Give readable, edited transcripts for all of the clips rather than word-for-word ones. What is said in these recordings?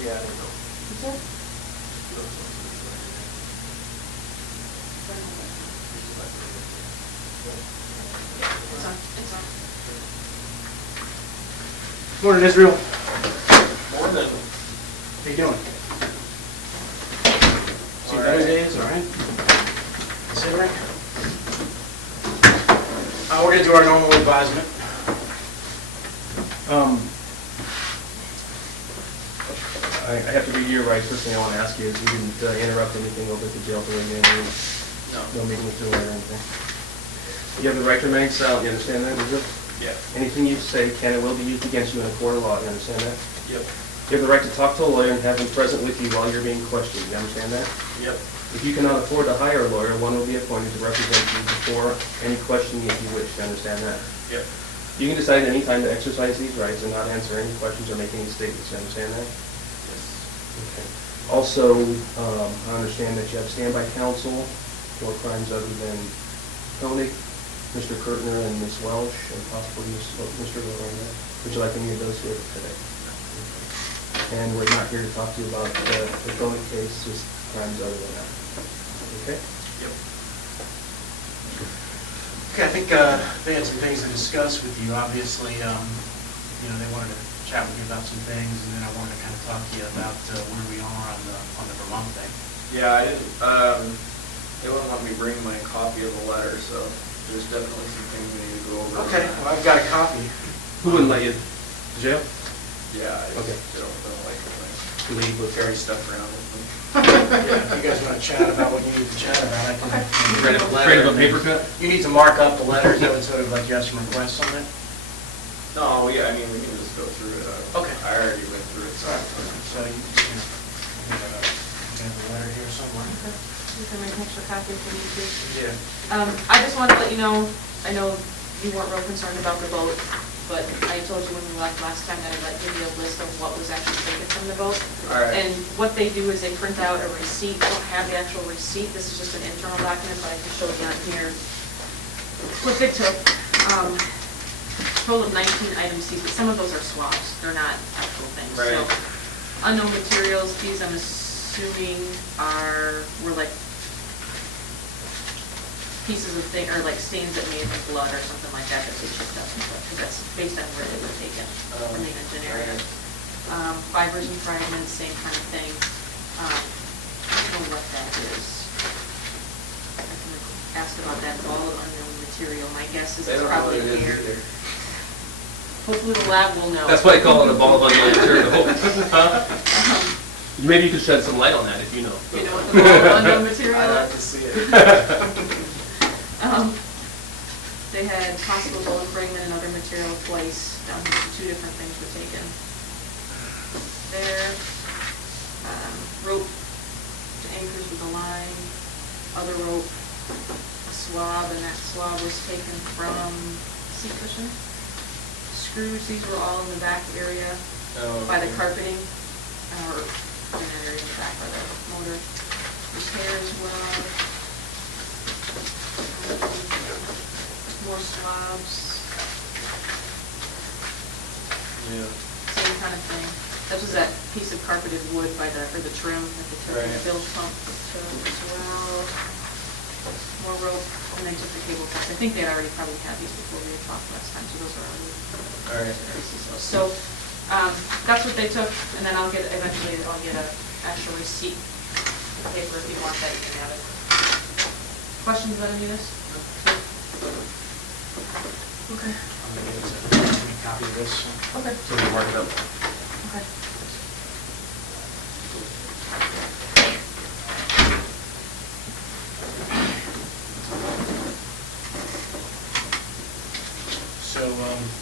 Yeah, I don't know. What's that? It's on. It's on. Morning, Israel. Morning. How you doing? See All better right. days, all right? Considering? We're gonna do our normal advisement. I have to read your rights. First thing I want to ask you is you didn't interrupt anything over at the jail during any no meeting with the lawyer or anything. You have the right to remain silent. You understand that, is it? Yeah. Anything you say can and will be used against you in a court of law. You understand that? Yep. You have the right to talk to a lawyer and have him present with you while you're being questioned. You understand that? Yep. If you cannot afford to hire a lawyer, one will be appointed to represent you before any questioning if you wish. You understand that? Yep. You can decide at any time to exercise these rights and not answer any questions or make any statements. You understand that? Yes. Okay. Also, I understand that you have standby counsel for crimes other than Koenig, Mr. Kurtner, and Ms. Welsh, and possibly Mr. Lorena. Would you like any of those here today? And we're not here to talk to you about the Koenig case, just crimes other than that. Okay? Yep. Okay, I think they had some things to discuss with you. Obviously, they wanted to chat with you about some things, and then I wanted to kind of talk to you about where we are on the Vermont thing. Yeah, I didn't, they wouldn't let me bring my copy of the letter, so there's definitely some things we need to go over. Okay, well, I've got a copy. Who wouldn't let you jail? Yeah, I Okay. don't like it. Leave with Carry stuff around with me. Yeah, if you guys want to chat about what you need to chat about, I can Afraid read a of letter. a paper cut? You need to mark up the letter, is that what sort of like you have some requests on it? No, yeah, I mean, we can just go through it. Okay. I already went through it, so. So you have a letter here somewhere. You can make an extra copy if you need to. Yeah. I just wanted to let you know, I know you weren't real concerned about the vote, but I told you when we left last time that I'd give you a list of what was actually taken from the vote. All right. And what they do is they print out a receipt. I don't have the actual receipt. This is just an internal document, but I can show you on here what they took. Total of 19 items seized, but some of those are swabs. They're not actual things. Right. So unknown materials, these I'm assuming were like pieces of thing, or like stains that made with blood or something like that they checked out, because that's based on where they were taken from the engineering. Fibers and fragments, same kind of thing. I don't know what that is. I can ask about that. All of unknown material. My guess is it's probably here. Hopefully the lab will know. That's why I call it a ball of unknown material. Maybe you could shed some light on that if you know. You know what the ball of unknown material is? I'd have to see it. They had possible bone fragment and other material twice. Down here, 2 different things were taken. There, rope to anchors with a line, other rope, a swab, and that swab was taken from the seat cushion. Screws, these were all in the back area by the carpeting, or in that area in the back by the motor. This hair as well. More swabs. Yeah. Same kind of thing. This was that piece of carpeted wood by the trim that they took the bilge pump took as well. More rope, and then took the cable cuts. I think they'd already probably had these before we had talked last time, so those are already. All right. So that's what they took, and then eventually I'll get an actual receipt paper if you want that, you can have it. Questions about any of this? Okay. I'm going to get a copy of this. Okay. So we mark it up. Okay. So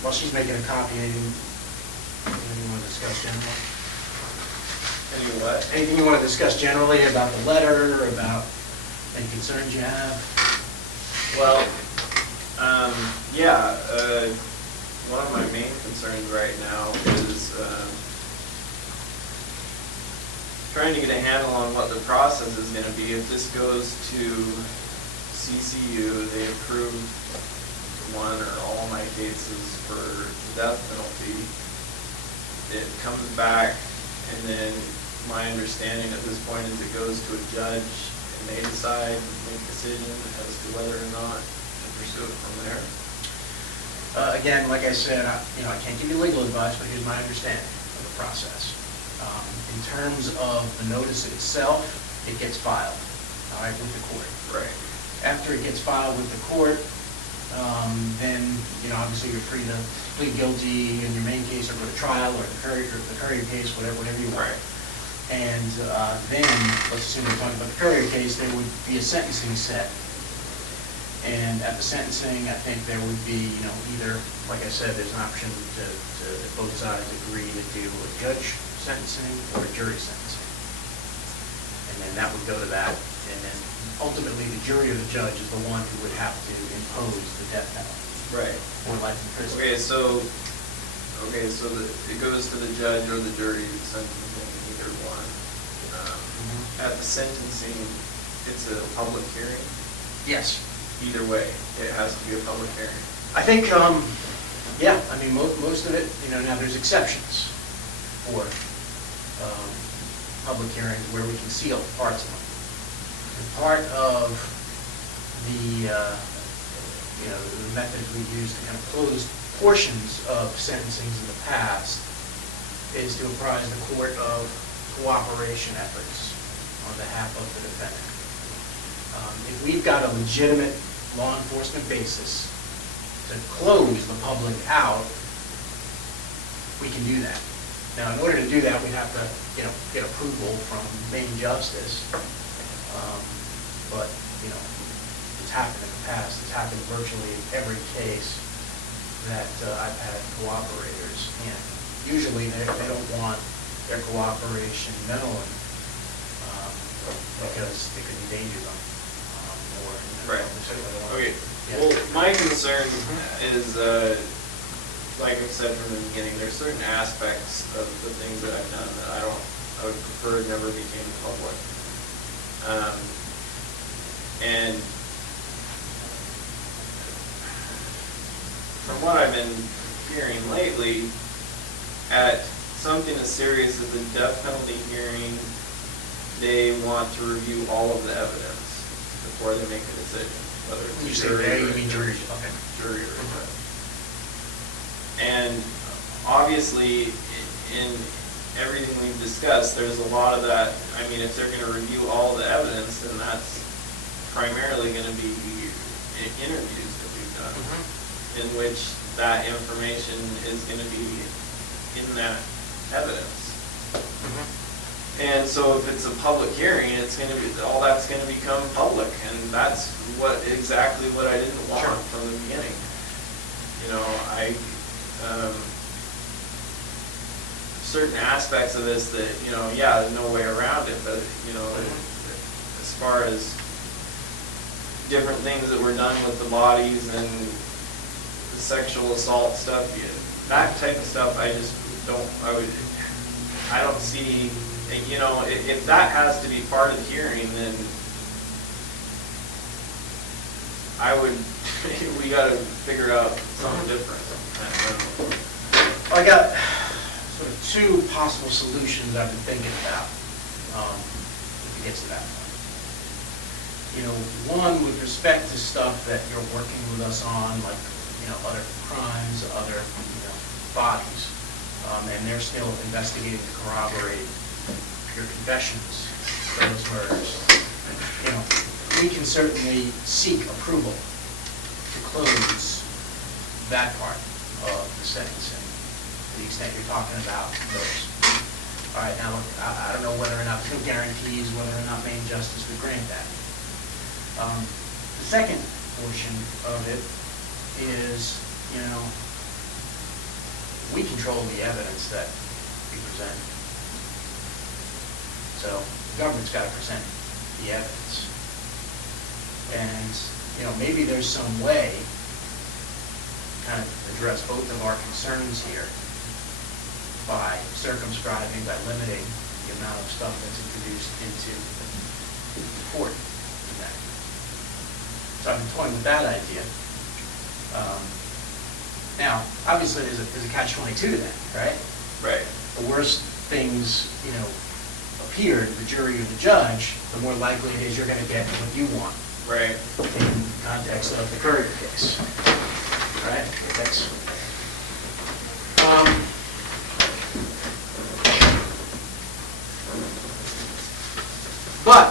while she's making a copy, anything you want to discuss generally? Any what? Anything you want to discuss generally about the letter, or about any concerns you have? Well, yeah, one of my main concerns right now is trying to get a handle on what the process is going to be. If this goes to CCU, they approve one or all my cases for the death penalty. It comes back And then my understanding at this point is it goes to a judge and they decide, make a decision as to whether or not to pursue it from there. Again, like I said, I can't give you legal advice, but here's my understanding of the process. In terms of the notice itself, it gets filed, all right, with the court. Right. After it gets filed with the court, then, obviously you're free to plead guilty in your main case or go to trial or the Courier case, whatever you want. Right. And then, let's assume we're talking about the Courier case, there would be a sentencing set. And at the sentencing, I think there would be, either, like I said, there's an option to both sides agree to do a judge sentencing or a jury sentencing. And then that would go to that, and then ultimately the jury or the judge is the one who would have to impose the death penalty. Right. Or life in prison. Okay, so it goes to the judge or the jury sentencing, either one. At the sentencing, it's a public hearing? Yes. Either way, it has to be a public hearing. I think, yeah, most of it, now there's exceptions for public hearings where we can seal parts of them. And part of the, the methods we use to kind of close portions of sentencings in the past is to apprise the court of cooperation efforts on behalf of the defendant. If we've got a legitimate law enforcement basis to close the public out, we can do that. Now, in order to do that, we'd have to, get approval from main justice. But, it's happened in the past. It's happened virtually in every case that I've had cooperators in. Usually, they don't want their cooperation known because it could endanger them. Right. Okay. Yeah. Well, my concern is, like I've said from the beginning, there's certain aspects of the things that I've done that I would prefer never became public. And from what I've been hearing lately, at something as serious as the death penalty hearing, they want to review all of the evidence before they make a decision, whether it's You a say jury they, or you mean a jury, judge. okay. Jury or a judge. And obviously, in everything we've discussed, there's a lot of that. I mean, if they're going to review all the evidence, then that's primarily going to be interviews that we've done, in which that information is going to be in that evidence. And so if it's a public hearing, it's going to be, all that's going to become public, and that's exactly what I didn't want from the beginning. Certain aspects of this that, yeah, there's no way around it, but, as far as different things that were done with the bodies and the sexual assault stuff, that type of stuff, I don't see, if that has to be part of the hearing, then we gotta figure out something different. I got sort of two possible solutions I've been thinking about, if it gets to that point. One with respect to stuff that you're working with us on, like, other crimes, other, bodies, and they're still investigating to corroborate your confessions for those murders. We can certainly seek approval to close that part of the sentencing, to the extent you're talking about those. All right, now, I don't know whether or not, no guarantees whether or not main justice would grant that. The second portion of it is, we control the evidence that we present. So the government's got to present the evidence. And, maybe there's some way to kind of address both of our concerns here by circumscribing, by limiting the amount of stuff that's introduced into the court. So I've been toying with that idea. Now, obviously, there's a catch-22 to that, right? Right. The worst things, appear to the jury or the judge, the more likely it is you're going to get what you want. Right. In context of the Courier case. All right? Thanks. But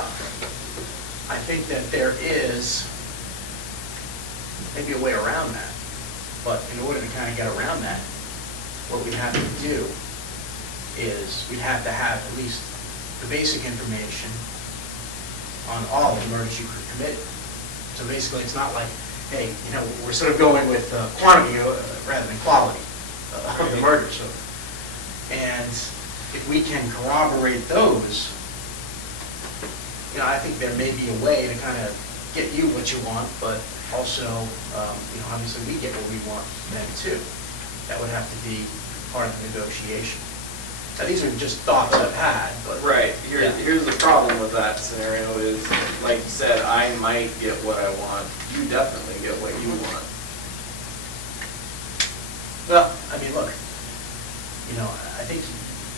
I think that there is maybe a way around that. But in order to kind of get around that, what we'd have to do is we'd have to have at least the basic information on all the murders you committed. So basically, it's not like, hey, we're sort of going with quantity rather than quality of the murders. So, and if we can corroborate those, I think there may be a way to kind of get you what you want, but also, obviously we get what we want then too. That would have to be part of the negotiation. Now, these are just thoughts I've had, but... Right. Here's the problem with that scenario is, like you said, I might get what I want. You definitely get what you want. Well, I mean, look, I think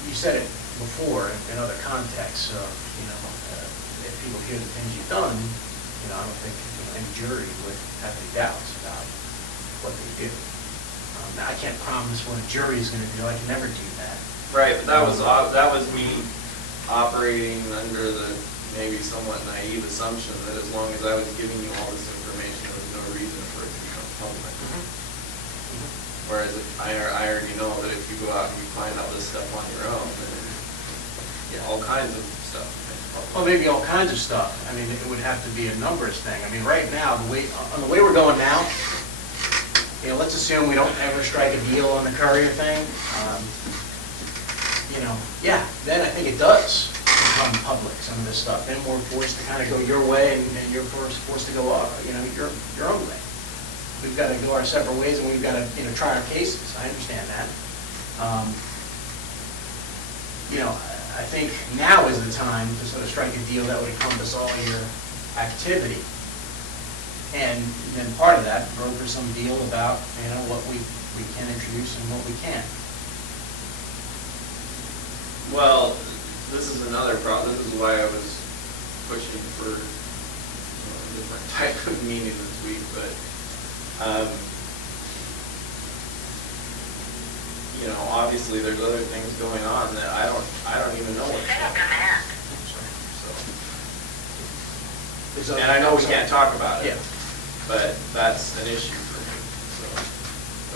you said it before in other contexts, if people hear the things you've done, I don't think any jury would have any doubts about what they do. Now, I can't promise what a jury is going to do. I can never do that. Right, but that was me operating under the maybe somewhat naive assumption that as long as I was giving you all this information, there was no reason for it to become public. Whereas I already know that if you go out and you find all this stuff on your own, then all kinds of stuff. Well, maybe all kinds of stuff. I mean, it would have to be a numbers thing. I mean, right now, the way we're going now, let's assume we don't ever strike a deal on the Courier thing. Then I think it does become public, some of this stuff. Then we're forced to kind of go your way, and you're forced to go, your own way. We've got to go our separate ways, and we've got to, try our cases. I understand that. I think now is the time to sort of strike a deal that would encompass all your activity. And then part of that, broker some deal about, what we can introduce and what we can't. Well, this is another problem. This is why I was pushing for a different type of meeting this week. But obviously there's other things going on that I don't even know what's going on. So, and I know we can't talk about it. Yeah. But that's an issue for me. So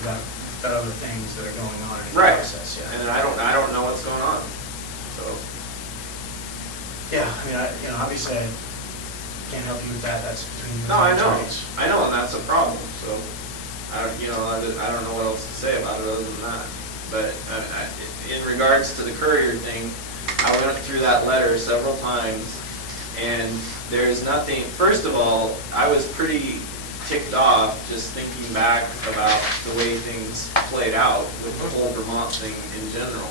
about other things that are going on in the right. process, yeah. And I don't know what's going on. So yeah, I mean, obviously I can't help you with that. That's between you and I the know, attorneys. I know, and that's a problem. So I don't know what else to say about it other than that. But in regards to the Courier thing, I went through that letter several times, and there's nothing. First of all, I was pretty ticked off just thinking back about the way things played out with the whole Vermont thing in general.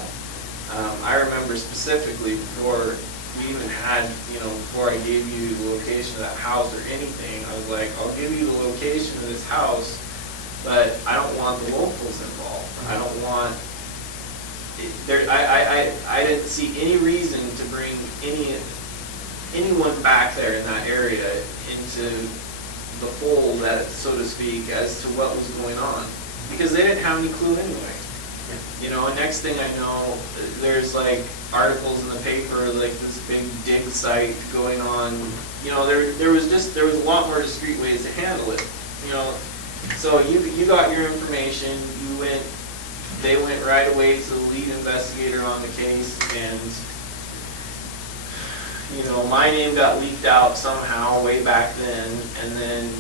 I remember specifically before we even had, before I gave you the location of that house or anything, I was like, I'll give you the location of this house, but I don't want the locals involved. I don't want. I didn't see any reason to bring anyone back there in that area into the fold, so to speak, as to what was going on, because they didn't have any clue anyway. And next thing I know, there's like articles in the paper, like this big dig site going on. There was a lot more discreet ways to handle it. So you got your information, they went right away to the lead investigator on the case, and my name got leaked out somehow way back then, and then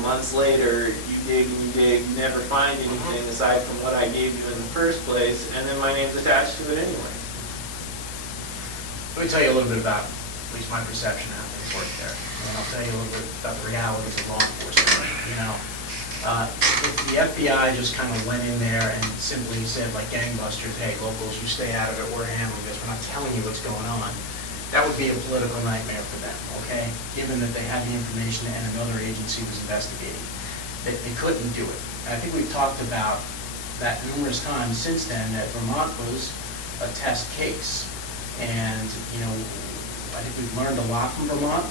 months later you dig, you never find anything aside from what I gave you in the first place, and then my name's attached to it anyway. Let me tell you a little bit about at least my perception of how things work there, and I'll tell you a little bit about the realities of law enforcement. If the FBI just kind of went in there and simply said, like gangbusters, hey, locals, you stay out of it, we're handling this, we're not telling you what's going on, that would be a political nightmare for them, okay? Given that they had the information and another agency was investigating. They couldn't do it. And I think we've talked about that numerous times since then, that Vermont was a test case. And, you know, I think we've learned a lot from Vermont,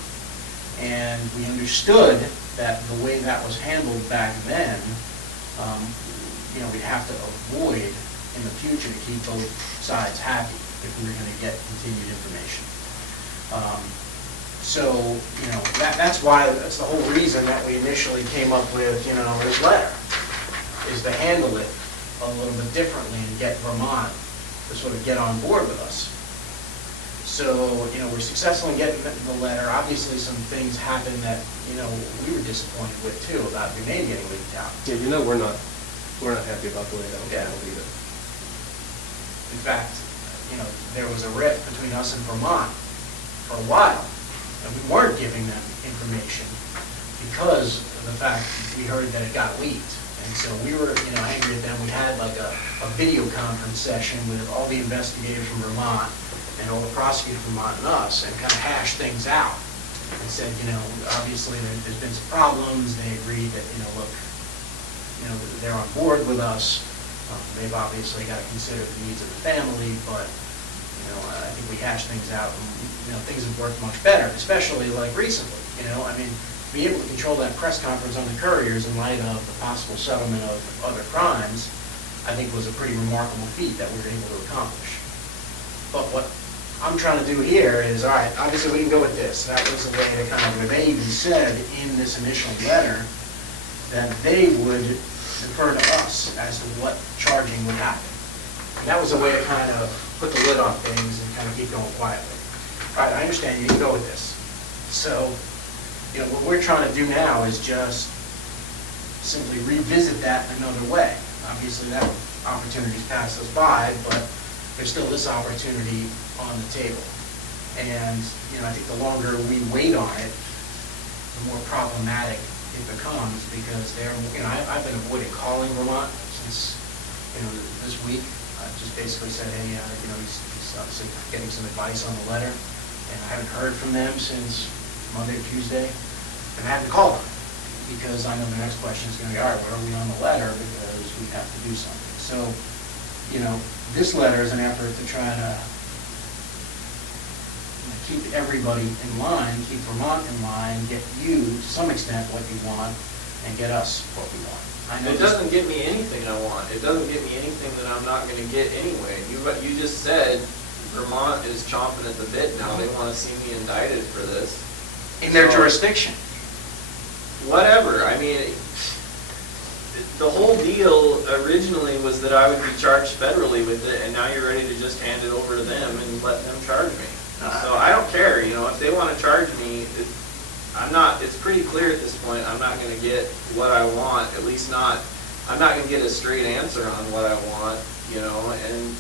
and we understood that the way that was handled back then, you know, we'd have to avoid in the future to keep both sides happy if we were going to get continued information. So, you know, that's the whole reason that we initially came up with, you know, this letter, is to handle it a little bit differently and get Vermont to sort of get on board with us. So, you know, we're successful in getting the letter. Obviously, some things happened that, you know, we were disappointed with too, about your name getting leaked out. Yeah, you know, we're not happy about the way that was Yeah. handled either. In fact, you know, there was a rift between us and Vermont for a while, and we weren't giving them information because of the fact we heard that it got leaked. And so we were, you know, angry at them. We had like a video conference session with all the investigators from Vermont and all the prosecutors from Vermont and us, and kind of hashed things out and said, you know, obviously there's been some problems. They agreed that, you know, look, you know, they're on board with us. They've obviously got to consider the needs of the family, but, you know, I think we hashed things out, and, you know, things have worked much better, especially like recently, you know. I mean, to be able to control that press conference on the couriers in light of the possible settlement of other crimes, I think was a pretty remarkable feat that we were able to accomplish. But what I'm trying to do here is, all right, obviously we can go with this. That was a way to kind of, where they even said in this initial letter that they would defer to us as to what charging would happen. And that was a way to kind of put the lid on things and kind of keep going quietly. All right, I understand you can go with this. So, you know, what we're trying to do now is just simply revisit that another way. Obviously that opportunity's passed us by, but there's still this opportunity on the table. And, you know, I think the longer we wait on it, the more problematic it becomes, because they're, you know, I've been avoiding calling Vermont since, you know, this week. I've just basically said, hey, you know, he's obviously getting some advice on the letter, and I haven't heard from them since Monday or Tuesday, and I haven't called them, because I know the next question is going to be, all right, where are we on the letter, because we have to do something. So, you know, this letter is an effort to try to keep everybody in line, keep Vermont in line, get you, to some extent, what you want, and get us what we want. I know It doesn't get me anything I want. It doesn't get me anything that I'm not gonna get anyway. You just said Vermont is chomping at the bit now. They wanna see me indicted for this. in their So, jurisdiction. Whatever, I mean, the whole deal originally was that I would be charged federally with it, and now you're ready to just hand it over to them and let them charge me. So I don't care, you know, if they wanna charge me, it's pretty clear at this point, I'm not gonna get what I want, at least not, I'm not gonna get a straight answer on what I want, you know, and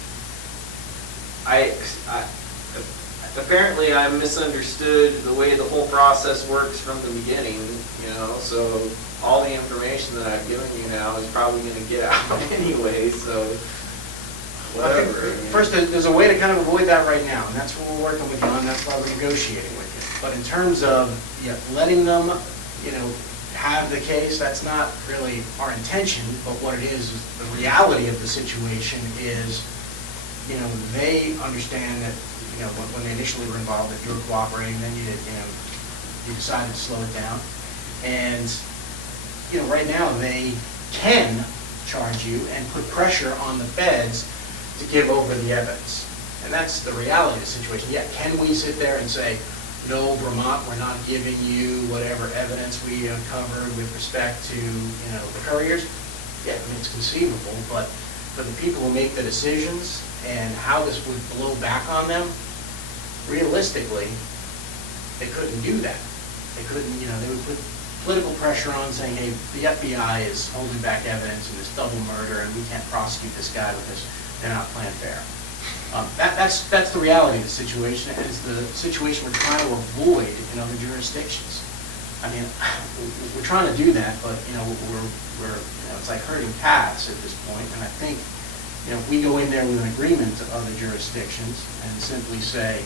apparently I misunderstood the way the whole process works from the beginning, you know, so all the information that I've given you now is probably gonna get out anyway, so whatever. First, there's a way to kind of avoid that right now, and that's what we're working with you on, that's why we're negotiating with you. But in terms of, yeah, letting them, you know, have the case, that's not really our intention, but what it is the reality of the situation is, you know, they understand that, you know, when they initially were involved, that you were cooperating, then you did, you know, you decided to slow it down. And, you know, right now, they can charge you and put pressure on the feds to give over the evidence. And that's the reality of the situation. Yeah, can we sit there and say, no, Vermont, we're not giving you whatever evidence we uncovered with respect to, you know, the couriers? Yeah, I mean, it's conceivable, but for the people who make the decisions and how this would blow back on them, realistically, they couldn't do that. They couldn't, you know, they would put political pressure on saying, hey, the FBI is holding back evidence in this double murder and we can't prosecute this guy because they're not playing fair. That's the reality of the situation, and it's the situation we're trying to avoid in other jurisdictions. I mean, we're trying to do that, but, you know, we're you know, it's like herding cats at this point, and I think, you know, if we go in there with an agreement to other jurisdictions and simply say,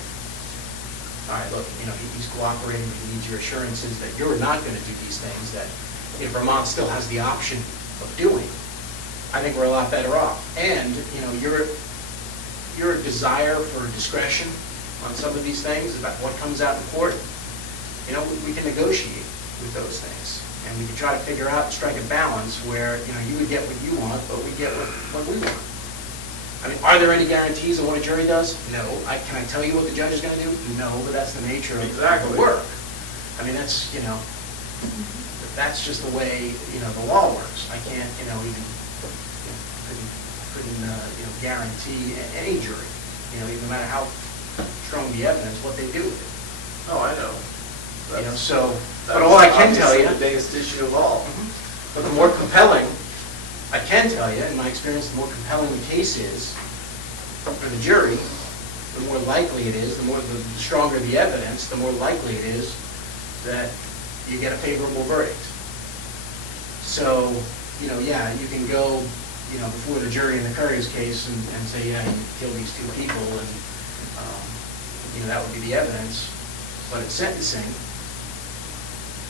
all right, look, you know, he's cooperating, he needs your assurances that you're not going to do these things that, you know, Vermont still has the option of doing, I think we're a lot better off. And, you know, your desire for discretion on some of these things about what comes out in court, you know, we can negotiate with those things. And we can try to figure out and strike a balance where, you know, you would get what you want, but we get what we want. I mean, are there any guarantees of what a jury does? No. Can I tell you what the judge is going to do? No, but that's the nature of the work. I mean, that's, you know, that's just the way, you know, the law works. I can't, you know, even, couldn't guarantee any jury, you know, no matter how strong the evidence, what they do with it. Oh, I know. You know, so, but all I can tell you. The biggest issue of all. But the more compelling, I can tell you, in my experience, the more compelling the case is for the jury, the more likely it is, the stronger the evidence, the more likely it is that you get a favorable verdict. So, you know, yeah, you can go, you know, before the jury in the Curry's case and say, yeah, you killed these two people, and, you know, that would be the evidence. But at sentencing,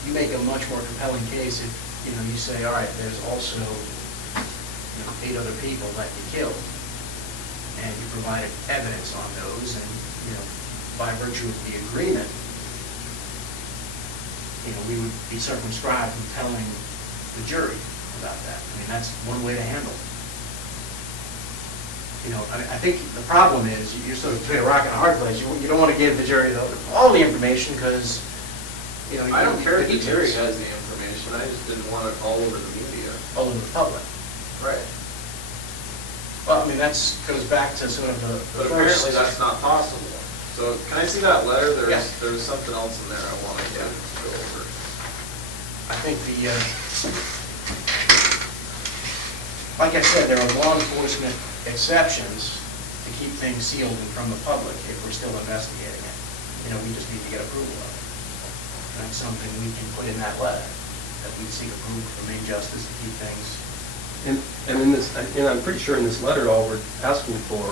you make a much more compelling case if, you know, you say, all right, there's also, you know, 8 other people that you killed, and you provided evidence on those, and, you know, by virtue of the agreement, you know, we would be circumscribed from telling the jury about that. I mean, that's one way to handle it. You know, I think the problem is you're sort of between a rock and a hard place. You don't want to give the jury all the information because, you know, I don't care if the jury has the information. I just didn't want it all over the media. All over the public. Right. Well, I mean, that goes back to sort of the But first. apparently that's not possible. So can I see that letter? Yes. There's something else in there I wanted to go over. I think like I said, there are law enforcement exceptions to keep things sealed and from the public if we're still investigating it. You know, we just need to get approval of it. And that's something we can put in that letter, that we seek approval from Maine Justice to keep things. And in this, and I'm pretty sure in this letter, all we're asking for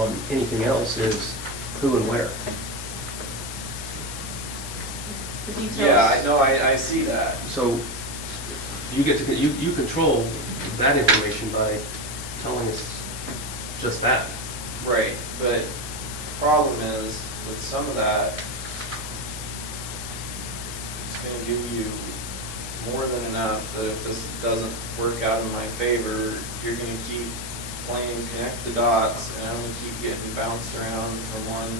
on anything else is who and where. The details. Yeah, I know, I see that. So you get to, you control that information by telling us just that. Right, but the problem is with some of that, it's gonna give you more than enough that if this doesn't work out in my favor, you're gonna keep playing connect the dots, and I'm gonna keep getting bounced around from one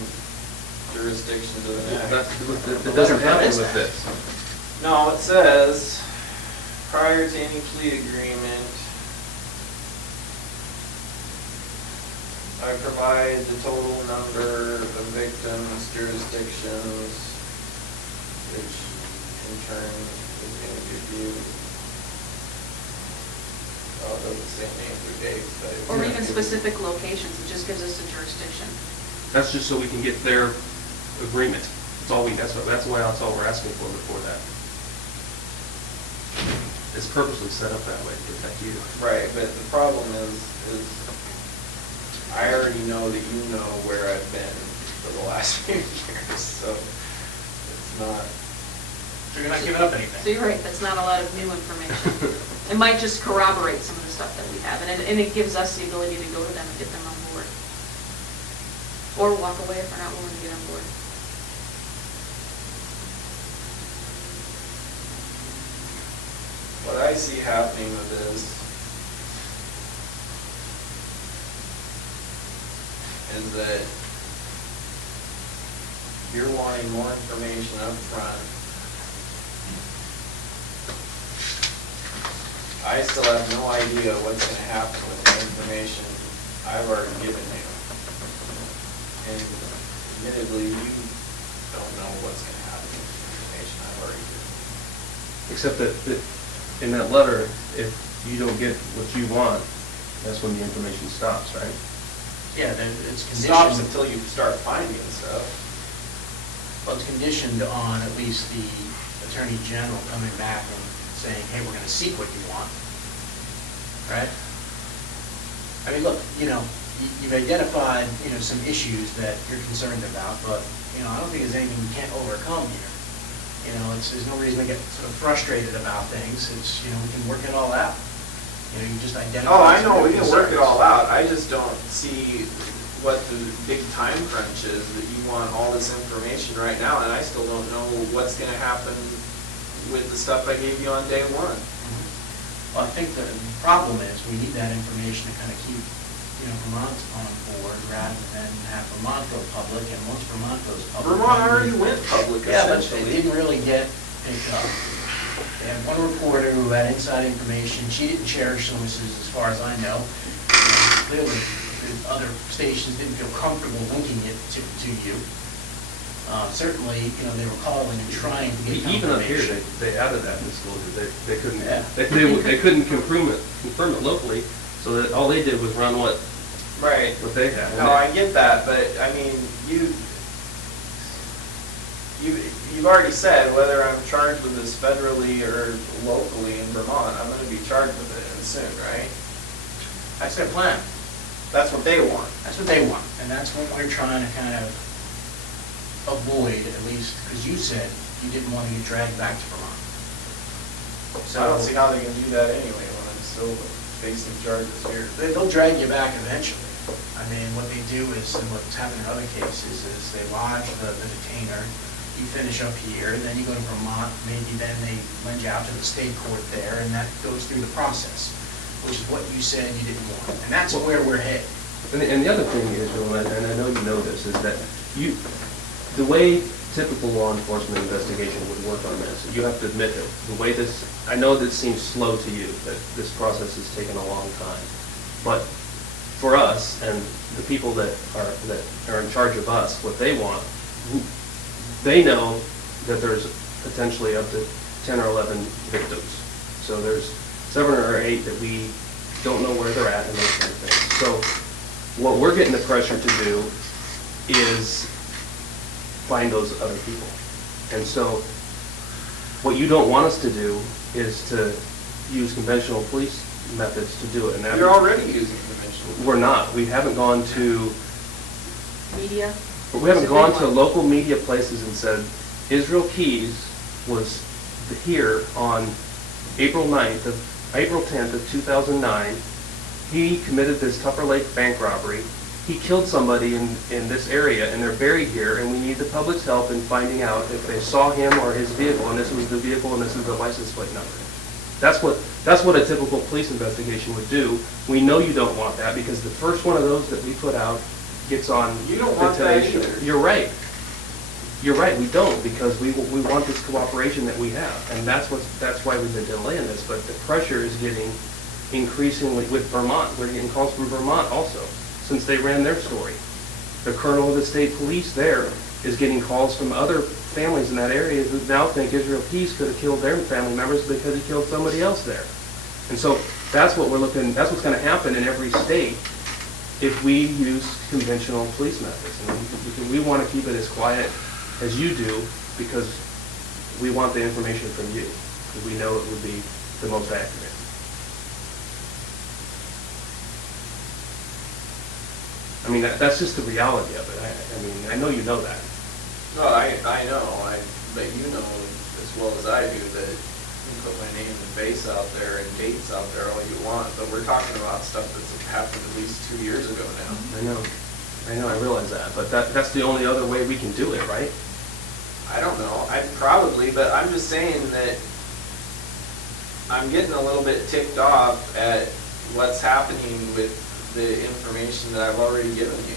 jurisdiction to the next. That doesn't happen with this. No, it says, prior to any plea agreement, I provide the total number of victims, jurisdictions, which in turn is going to give you, oh, it doesn't say names or dates, but. Or even specific locations, it just gives us a jurisdiction. That's just so we can get their agreement. That's all that's why that's all we're asking for before that. It's purposely set up that way to protect you. Right, but the problem is I already know that you know where I've been for the last few years, so it's not. So you're not giving up anything. So you're right, that's not a lot of new information. It might just corroborate some of the stuff that we have, and it gives us the ability to go to them and get them on board. Or walk away if we're not willing to get on board. What I see happening with this is that you're wanting more information up front. I still have no idea what's going to happen with the information I've already given you. And admittedly, you don't know what's going to happen with the information I've already given you. Except that in that letter, if you don't get what you want, that's when the information stops, right? Yeah, then it's It conditioned. stops until you start finding stuff. Well, it's conditioned on at least the Attorney General coming back and saying, hey, we're going to seek what you want, right? I mean, look, you know, you've identified, you know, some issues that you're concerned about, but, you know, I don't think there's anything we can't overcome here. You know, there's no reason to get sort of frustrated about things. It's, you know, we can work it all out. You know, you just identify. Oh, I know, we some can work it concerns. all out, I just don't see what the big time crunch is, that you want all this information right now, and I still don't know what's gonna happen with the stuff I gave you on day one. Well, I think the problem is, we need that information to kind of keep, you know, Vermont on board, rather than have Vermont go public, and once Vermont goes public. Vermont then already we- went public, Yeah, but they essentially. didn't really get picked up. They had one reporter who had inside information, she didn't share sources, as far as I know. And clearly, the other stations didn't feel comfortable linking it to you. Certainly, you know, they were calling and trying to get Even up here, confirmation. they added that disclosure, they couldn't, Yeah. they couldn't confirm it locally, so that all they did was run what Right. they had. No, I get that, but, I mean, you've already said whether I'm charged with this federally or locally in Vermont, I'm gonna be charged with it soon, right? That's their plan. That's what they want. That's what they want, and that's what we're trying to kind of avoid, at least, because you said you didn't want to get dragged back to Vermont. So I don't see how they can do that anyway when I'm still facing charges here. They'll drag you back eventually. I mean, what they do is, and what's happened in other cases, is they lodge the detainer, you finish up here, and then you go to Vermont, maybe then they lend you out to the state court there, and that goes through the process, which is what you said you didn't want, and that's where we're headed. And the other thing is, and I know you know this, is that the way typical law enforcement investigation would work on this, you have to admit that the way this, I know this seems slow to you, that this process has taken a long time, but for us and the people that are in charge of us, what they want, they know that there's potentially up to 10 or 11 victims. So there's 7 or 8 that we don't know where they're at and those kind of things. So what we're getting the pressure to do is find those other people. And so what you don't want us to do is to use conventional police methods to do it. And that You're already using conventional. We're not. We haven't gone to Media? But we haven't It's a big gone to one. local media places and said, Israel Keys was here on April 10th of 2009. He committed this Tupper Lake bank robbery. He killed somebody in this area, and they're buried here, and we need the public's help in finding out if they saw him or his vehicle, and this was the vehicle, and this is the license plate number. That's what a typical police investigation would do. We know you don't want that, because the first one of those that we put out gets on. You don't want that Today Show. either. You're right. You're right, we don't, because we want this cooperation that we have, and that's why we've been delaying this, but the pressure is getting increasingly with Vermont. We're getting calls from Vermont also, since they ran their story. The colonel of the state police there is getting calls from other families in that area who now think Israel Keys could have killed their family members because he killed somebody else there. And so that's what we're looking, that's what's going to happen in every state if we use conventional police methods. And we want to keep it as quiet as you do, because we want the information from you, because we know it would be the most accurate. I mean, that's just the reality of it. I mean, I know you know that. No, I know, but you know as well as I do that you can put my name and face out there and dates out there all you want, but we're talking about stuff that's happened at least 2 years ago now. I know, I realize that, but that's the only other way we can do it, right? I don't know, probably, but I'm just saying that I'm getting a little bit ticked off at what's happening with the information that I've already given you,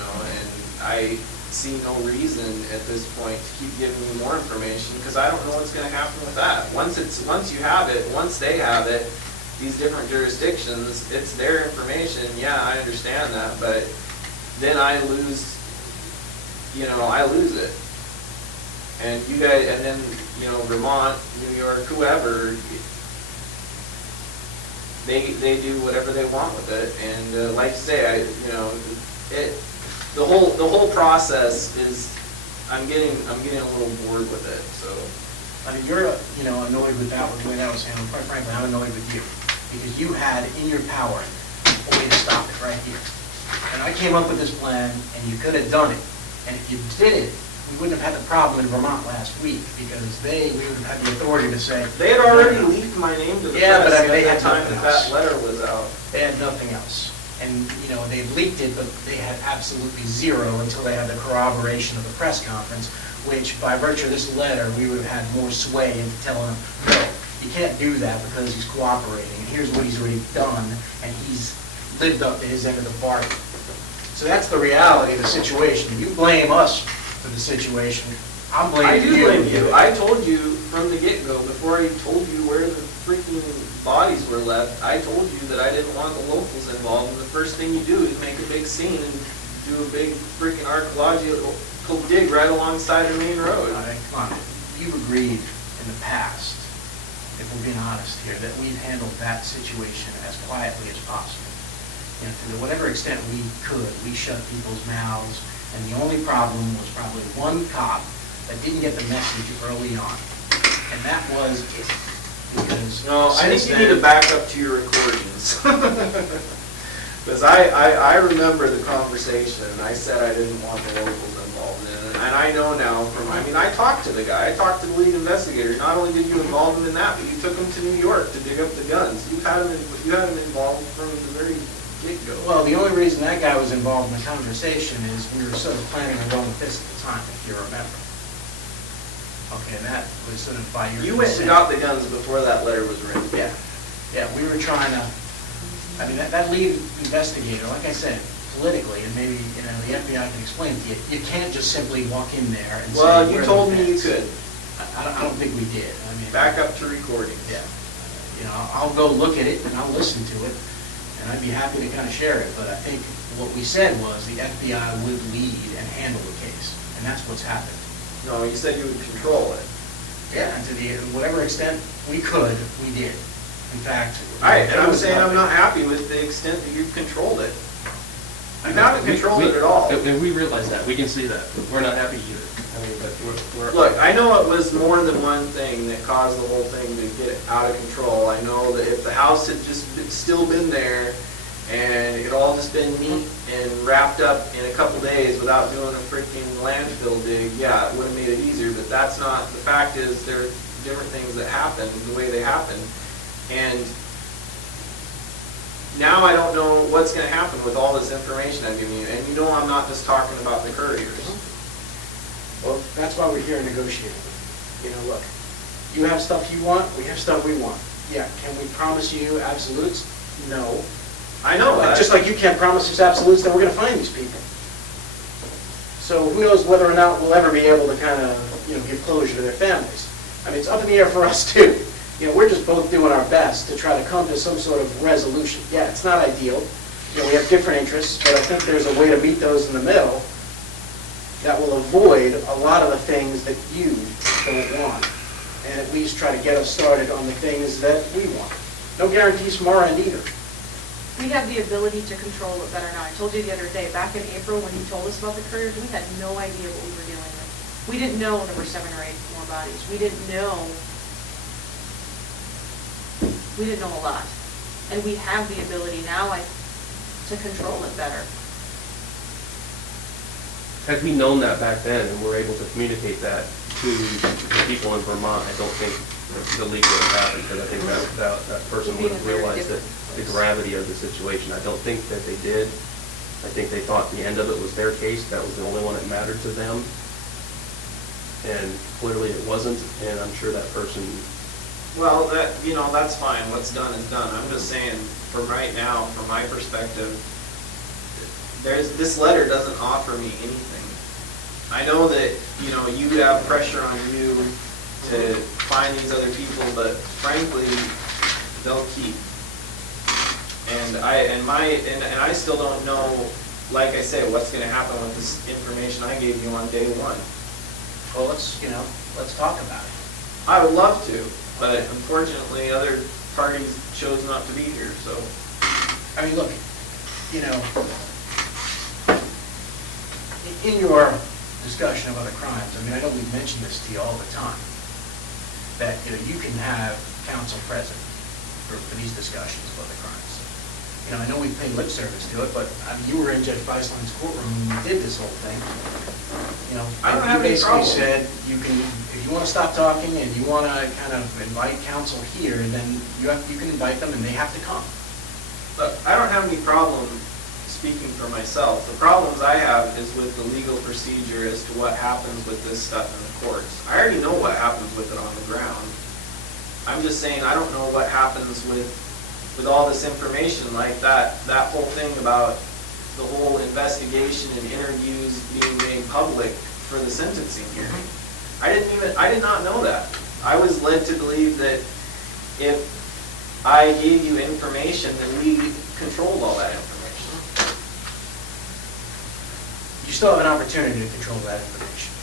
and I see no reason at this point to keep giving you more information, because I don't know what's going to happen with that. Once you have it, once they have it, these different jurisdictions, it's their information. Yeah, I understand that, but then I lose it. And you guys, and then, Vermont, New York, whoever, they do whatever they want with it. And like you say, the whole process is, I'm getting a little bored with it. So, I mean, you're, annoyed with that, with the way that was handled. Quite frankly, I'm annoyed with you, because you had in your power a way to stop it right here. And I came up with this plan, and you could have done it. And if you did it we wouldn't have had the problem in Vermont last week, because we would have had the authority to say. They had already leaked my name to the Yeah, but I press mean, they at had the time nothing that else. that letter was out. They had nothing else. And, you know, they leaked it, but they had absolutely zero until they had the corroboration of the press conference, which by virtue of this letter, we would have had more sway into telling them, no, you can't do that because he's cooperating, and here's what he's already done, and he's lived up to his end of the bargain. So that's the reality of the situation. You blame us for the situation. I'm blaming you. I do blame you. I told you from the get-go, before I told you where the freaking bodies were left, I told you that I didn't want the locals involved, and the first thing you do is make a big scene and do a big freaking archaeological dig right alongside the main road. All right, come on. You've agreed in the past, if we're being honest here, that we've handled that situation as quietly as possible. You know, to whatever extent we could, we shut people's mouths, and the only problem was probably one cop that didn't get the message early on. And that was it. Because No, I think since you need to then- back up to your recordings. Because I remember the conversation, and I said I didn't want the locals involved in it. And I know now I talked to the guy, I talked to the lead investigator. Not only did you involve him in that, but you took him to New York to dig up the guns. You had him involved from the very get-go. Well, the only reason that guy was involved in the conversation is we were sort of planning on going with this at the time, if you remember. Okay, and that was sort of by your You went and consent. got the guns before that letter was written. Yeah, we were trying to, I mean, that lead investigator, like I said, politically, and maybe, you know, the FBI can explain to you, you can't just simply walk in there and say. Well, you "Where are told the me you feds?" could. I don't think we did. I mean. Back up to recordings. Yeah. You know, I'll go look at it and I'll listen to it, and I'd be happy to kind of share it, but I think what we said was the FBI would lead and handle the case, and that's what's happened. No, you said you would control it. Yeah, and to whatever extent we could, we did. In fact. Right, and there I'm was saying I'm nothing. not happy with the extent that you've controlled it. You haven't controlled it at all. And we realize that, we can see that, we're not happy either. I mean, but we're. Look, I know it was more than one thing that caused the whole thing to get out of control. I know that if the house had still been there, and it all just been neat and wrapped up in a couple days without doing a freaking landfill dig, yeah, it would have made it easier, but that's not, the fact is, there are different things that happen the way they happen. And now I don't know what's gonna happen with all this information I've given you, and you know I'm not just talking about the couriers. Well, that's why we're here negotiating. You know, look, you have stuff you want, we have stuff we want. Yeah, can we promise you absolutes? No. I know that. Just like you can't promise us absolutes that we're gonna find these people. So who knows whether or not we'll ever be able to kind of, you know, give closure to their families. I mean, it's up in the air for us too. You know, we're just both doing our best to try to come to some sort of resolution. Yeah, it's not ideal. You know, we have different interests, but I think there's a way to meet those in the middle that will avoid a lot of the things that you don't want, and at least try to get us started on the things that we want. No guarantees from our end either. We have the ability to control it better now. I told you the other day, back in April, when you told us about the couriers, we had no idea what we were dealing with. We didn't know there were 7 or 8 more bodies. We didn't know a lot. And we have the ability now to control it better. Had we known that back then and were able to communicate that to the people in Vermont, I don't think the leak would have happened, because I think that person We'd be would in have a very realized that different the place. gravity of the situation. I don't think that they did. I think they thought the end of it was their case, that was the only one that mattered to them. And clearly it wasn't, and I'm sure that person. Well, that's fine, what's done is done. I'm just saying, from right now, from my perspective, this letter doesn't offer me anything. I know that, you have pressure on you to find these other people, but frankly, they'll keep. And I still don't know, like I say, what's gonna happen with this information I gave you on day 1. Well, let's talk about it. I would love to, but unfortunately, other parties chose not to be here, so. I mean, look, in your discussion of other crimes, I mean, I know we've mentioned this to you all the time, that, you can have counsel present for these discussions of other crimes. you know, I know we paid lip service to it, but, I mean, you were in Judge Beisland's courtroom when we did this whole thing. You know, I don't you have any basically problem. said, you can, if you wanna stop talking and you wanna kind of invite counsel here, then you can invite them and they have to come. Look, I don't have any problem speaking for myself. The problems I have is with the legal procedure as to what happens with this stuff in the courts. I already know what happens with it on the ground. I'm just saying, I don't know what happens with all this information, like that whole thing about the whole investigation and interviews being made public for the sentencing hearing. I did not know that. I was led to believe that if I gave you information, that we controlled all that information. You still have an opportunity to control that information.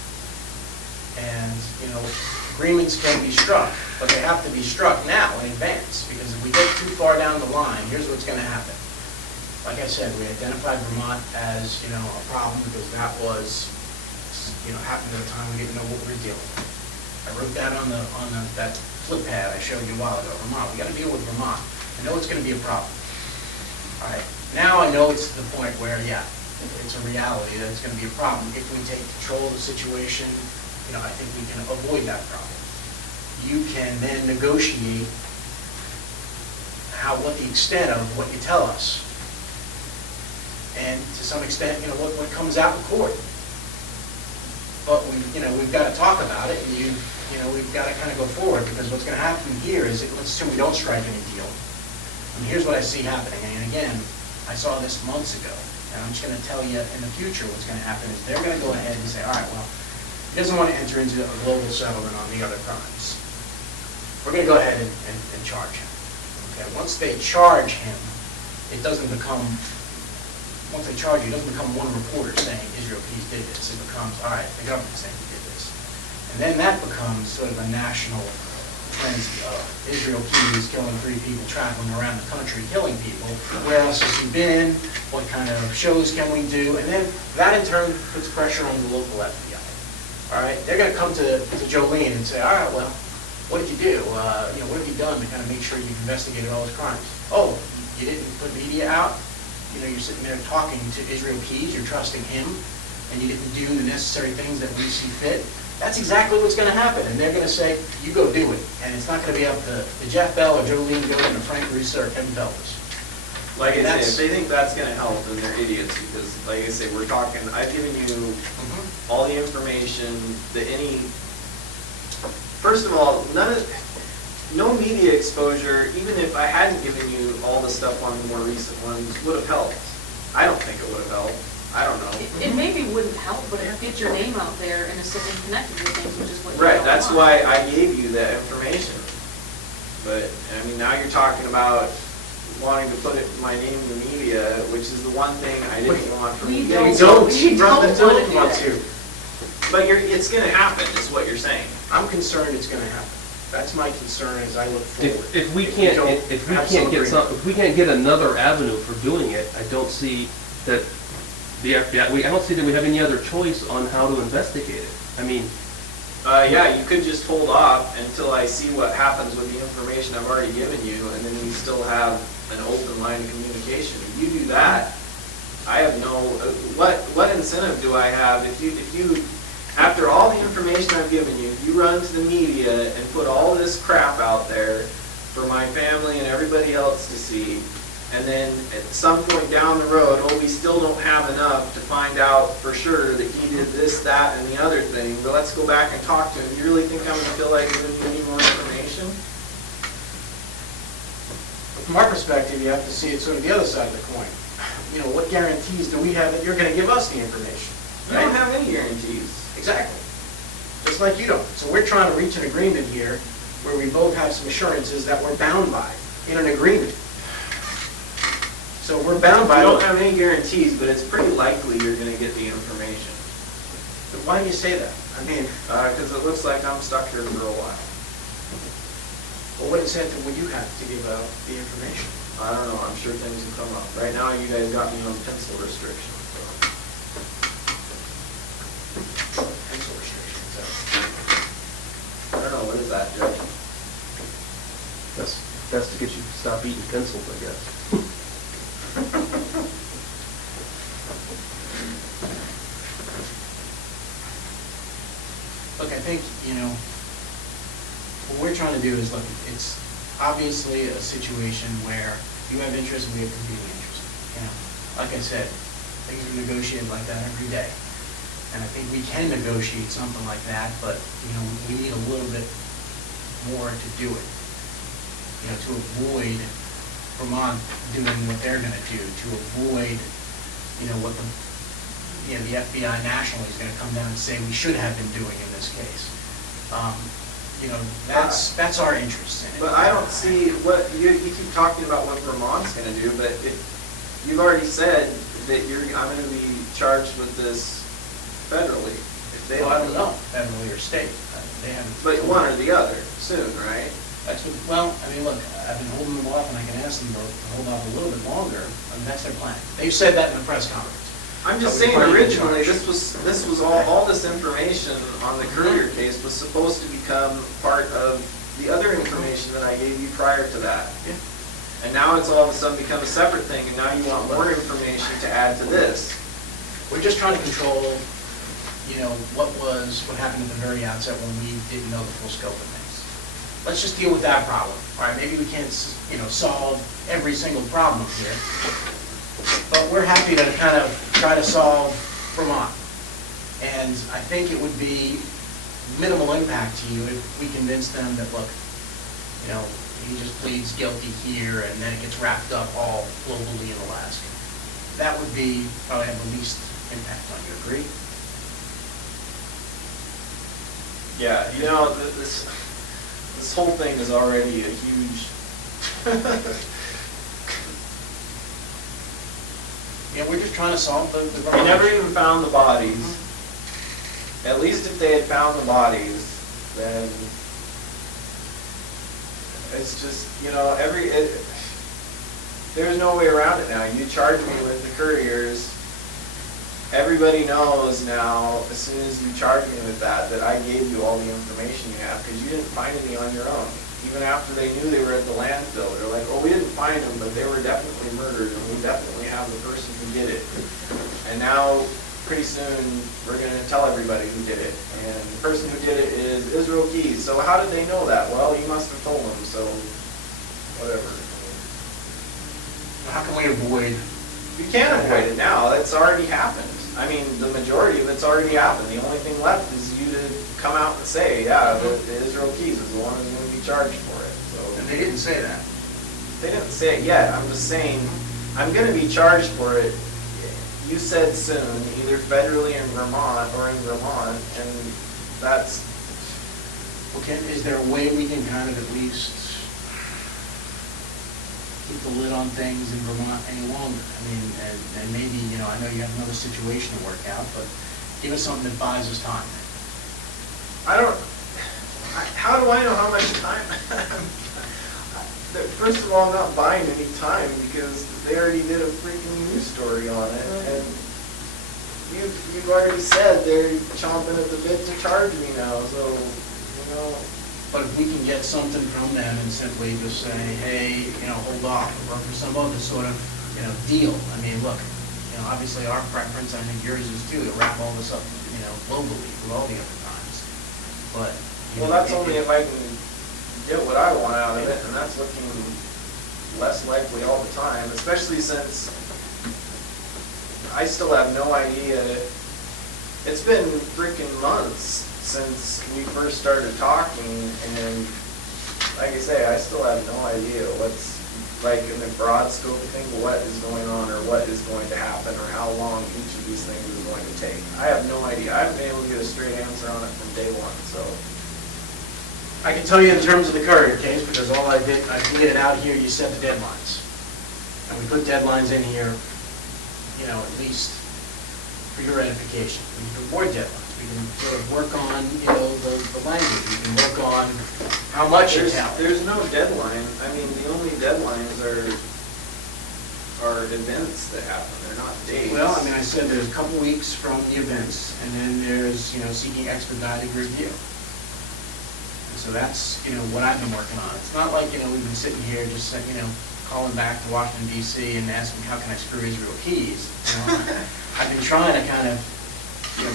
And, you know, agreements can be struck, but they have to be struck now in advance, because if we get too far down the line, here's what's gonna happen. Like I said, we identified Vermont as, you know, a problem because that was, you know, happened at a time we didn't know what we were dealing with. I wrote that on that flip pad I showed you a while ago. Vermont, we gotta deal with Vermont. I know it's gonna be a problem. All right, now I know it's to the point where, yeah, it's a reality that it's gonna be a problem. If we take control of the situation, you know, I think we can avoid that problem. You can then negotiate what the extent of what you tell us. And to some extent, you know, what comes out in court. But we've got to talk about it, and we've got to kind of go forward, because what's going to happen here is, let's assume we don't strike any deal. And here's what I see happening, and again, I saw this months ago, and I'm just going to tell you in the future what's going to happen is they're going to go ahead and say, all right, well, he doesn't want to enter into a global settlement on the other crimes. We're going to go ahead and charge him. Okay, once they charge him, it doesn't become, once they charge you, it doesn't become one reporter saying Israel Keys did this. It becomes, all right, the government saying he did this. And then that becomes sort of a national frenzy of Israel Keys killing 3 people, traveling around the country, killing people. Where else has he been? What kind of shows can we do? And then that in turn puts pressure on the local FBI. All right, they're going to come to Jolene and say, all right, well, what did you do? What have you done to kind of make sure you've investigated all his crimes? Oh, you didn't put media out? You know, you're sitting there talking to Israel Keys, you're trusting him, and you didn't do the necessary things that we see fit. That's exactly what's going to happen, and they're going to say, you go do it. And it's not going to be up to Jeff Bell or Jolene to go into Frank Russo or Kevin Feltus. Like I say, if they think that's going to help, then they're idiots, because, like I say, we're talking, I've given you all the information that first of all, no media exposure, even if I hadn't given you all the stuff on the more recent ones, would have helped. I don't think it would have helped. I don't know. It maybe wouldn't help, but it gets your name out there and it's something connected with things, which is what you Right, don't that's want. why I gave you that information. But, I mean, now you're talking about wanting to put my name in the media, which is the one thing I didn't want from We you. don't. We don't. We Brother, don't don't want want to. to. But it's going to happen, is what you're saying. I'm concerned it's going to happen. That's my concern as I look forward. If we can't get another avenue for doing it, I don't see that I don't see that we have any other choice on how to investigate it. I mean, Yeah, you could just hold off until I see what happens with the information I've already given you, and then we still have an open line of communication. If you do that, I have no, what incentive do I have if you, after all the information I've given you, if you run to the media and put all this crap out there for my family and everybody else to see, and then at some point down the road, oh, we still don't have enough to find out for sure that he did this, that, and the other thing, but let's go back and talk to him. You really think I'm going to feel like giving you any more information? From our perspective, you have to see it sort of the other side of the coin. You know, what guarantees do we have that you're going to give us the information? You don't have any guarantees. Exactly. Just like you don't. So we're trying to reach an agreement here where we both have some assurances that we're bound by in an agreement. So we're bound by. I don't have any guarantees, but it's pretty likely you're going to get the information. But why do you say that? I mean, Because it looks like I'm stuck here for a while. well, what incentive would you have to give out the information? I don't know. I'm sure things will come up. Right now, you guys got me on pencil restrictions. Pencil restrictions. I don't know. What is that, Judge? that's to get you to stop eating pencils, I guess. Look, I think, what we're trying to do is, look, it's obviously a situation where you have interest and we have competing interest. Like I said, things are negotiated like that every day. And I think we can negotiate something like that, but, we need a little bit more to do it. To avoid Vermont doing what they're gonna do, to avoid, what the FBI nationally is gonna come down and say we should have been doing in this case. That's our interest in it. But I don't see what, you keep talking about what Vermont's gonna do, but you've already said that I'm gonna be charged with this federally. Well, I don't know, federally or state. They haven't. But one or the other, soon, right? That's what, well, I mean, look, I've been holding them off, and I can ask them to hold off a little bit longer. I mean, that's their plan. They've said that in the press conference. I'm just So saying, we're planning to originally, charge. this was all this information on the Courier case was supposed to become part of the other information that I gave you prior to that. Yeah. And now it's all of a sudden become a separate thing, and now you want more information to add to this. We're just trying to control, what happened at the very outset when we didn't know the full scope of things. Let's just deal with that problem, all right? Maybe we can't, solve every single problem here, but we're happy to kind of try to solve Vermont. And I think it would be minimal impact to you if we convince them that, look, he just pleads guilty here and then it gets wrapped up all globally in Alaska. That would be probably have the least impact on you, agree? Yeah, this whole thing is already a huge. Yeah, we're just trying to solve the They never even found the bodies. At least if they had found the bodies, then it's just, there's no way around it now. You charge me with the couriers. Everybody knows now, as soon as you charge me with that I gave you all the information you have, because you didn't find any on your own. Even after they knew they were at the landfill, they're like, oh, we didn't find them, but they were definitely murdered, and we definitely have the person who did it. And now, pretty soon, we're going to tell everybody who did it. And the person who did it is Israel Keys. So how did they know that? Well, you must have told them, so whatever. How can we avoid? You can't avoid it now. It's already happened. I mean, the majority of it's already happened. The only thing left is you to come out and say, yeah, the Israel Keys is the one who's going to be charged for it. So And they didn't say that. they didn't say it yet. I'm just saying, I'm going to be charged for it. You said soon, either federally in Vermont or in Vermont, and that's. Okay, is there a way we can kind of at least keep the lid on things in Vermont any longer? I mean, and maybe, I know you have another situation to work out, but give us something that buys us time. How do I know how much time? First of all, I'm not buying any time because they already did a freaking news story on it, and you've already said they're chomping at the bit to charge me now, so, But if we can get something from them and simply just say, hey, hold off, or for some other sort of, deal. I mean, look, obviously our preference, I think yours is too, to wrap all this up, globally with all the other times. But. well, that's only if I can get what I want out of it, and that's looking less likely all the time, especially since I still have no idea. It's been freaking months since we first started talking, and like I say, I still have no idea what's, like, in the broad scope of things, what is going on or what is going to happen or how long each of these things is going to take. I have no idea. I haven't been able to get a straight answer on it from day one, so. I can tell you in terms of the Courier case, because all I did it out here, you set the deadlines. And we put deadlines in here, at least for your edification. We can avoid deadlines. We can sort of work on, the language. We can work on how much you tell. There's no deadline. I mean, the only deadlines are events that happen. They're not dates. Well, I mean, I said there's a couple weeks from the events, and then there's, seeking expedited review. And so that's, what I've been working on. It's not like, we've been sitting here just, calling back to Washington, D.C. and asking, how can I screw Israel Keys? I've been trying to kind of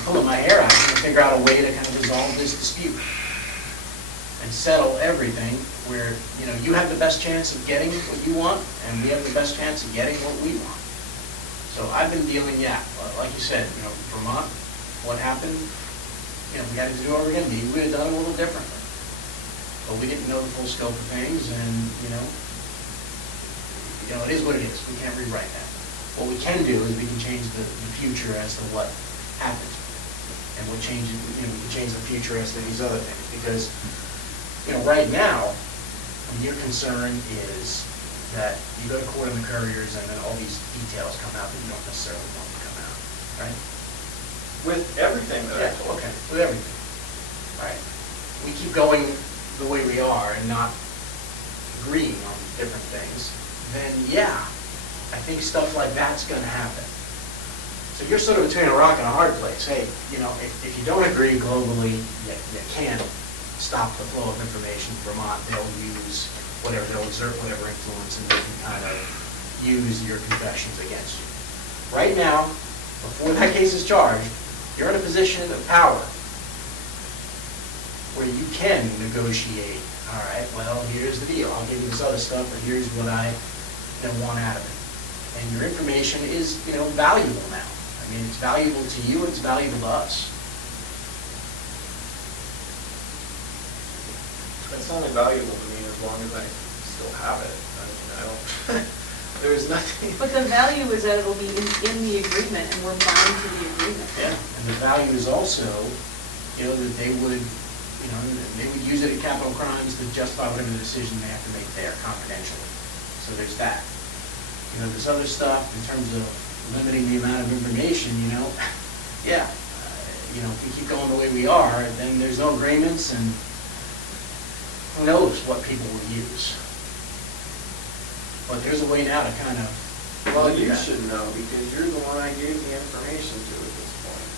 pulling my hair out, trying to figure out a way to kind of resolve this dispute and settle everything where, you have the best chance of getting what you want, and we have the best chance of getting what we want. So I've been dealing, like you said, Vermont, what happened, we had to do it over again. Maybe we would have done it a little differently. But we didn't know the full scope of things, and, it is what it is. We can't rewrite that. What we can do is we can change the future as to what happens. And we can change the future as to these other things. Because, right now, your concern is that you go to court on the couriers and then all these details come out that you don't necessarily want to come out, right? With everything that I told you. Okay, with everything. Right. We keep going the way we are and not agreeing on different things, then I think stuff like that's going to happen. So you're sort of between a rock and a hard place. Hey, if you don't agree globally, you can't stop the flow of information. Vermont, they'll exert whatever influence, and they can kind of use your confessions against you. Right now, before that case is charged, you're in a position of power where you can negotiate. All right, well, here's the deal. I'll give you this other stuff, but here's what I want out of it. And your information is, valuable now. I mean, it's valuable to you, and it's valuable to us. It's only valuable to me as long as I still have it. I don't, there's nothing. But the value is that it'll be in the agreement, and we're bound to the agreement. Yeah, and the value is also, that they would, they would use it in capital crimes to justify whatever decision they have to make there confidentially. So there's that. There's other stuff in terms of limiting the amount of information, if we keep going the way we are, then there's no agreements, and who knows what people will use. But there's a way now to kind of... Well, you should know, because you're the one I gave the information to at this point.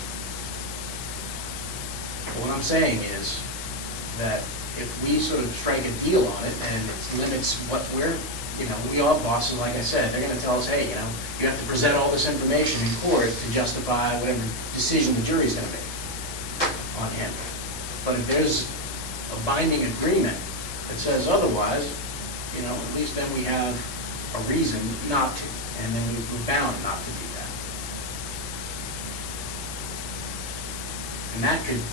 What I'm saying is that if we sort of strike a deal on it and it limits what we're, we all bosses, like I said, they're going to tell us, hey, you have to present all this information in court to justify whatever decision the jury's going to make on him. But if there's a binding agreement that says otherwise, at least then we have a reason not to, and then we're bound not to do that. And that could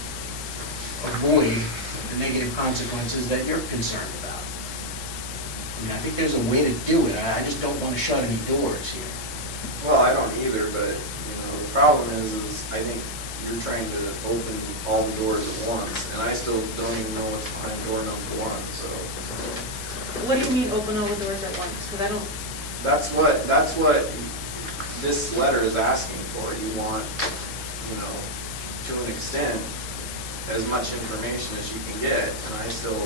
avoid the negative consequences that you're concerned about. I think there's a way to do it. I just don't want to shut any doors here. Well, I don't either, but, the problem is I think you're trying to open all the doors at once, and I still don't even know what's behind door number one, so. What do you mean open all the doors at once? Because I don't... That's what this letter is asking for. You want, to an extent, as much information as you can get, and I still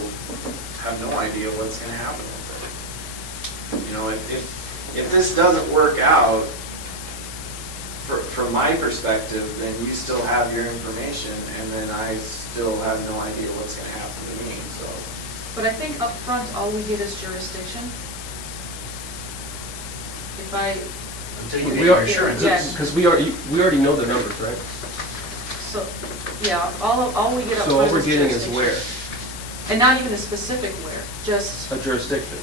have no idea what's going to happen with it. If this doesn't work out, from my perspective, then you still have your information, and then I still have no idea what's going to happen to me, so. But I think up front, all we get is jurisdiction. Until you get your assurance. Yes. Because we already know the numbers, right? So, all we get up front is jurisdiction. So all we're getting is where? And not even a specific where, just A jurisdiction.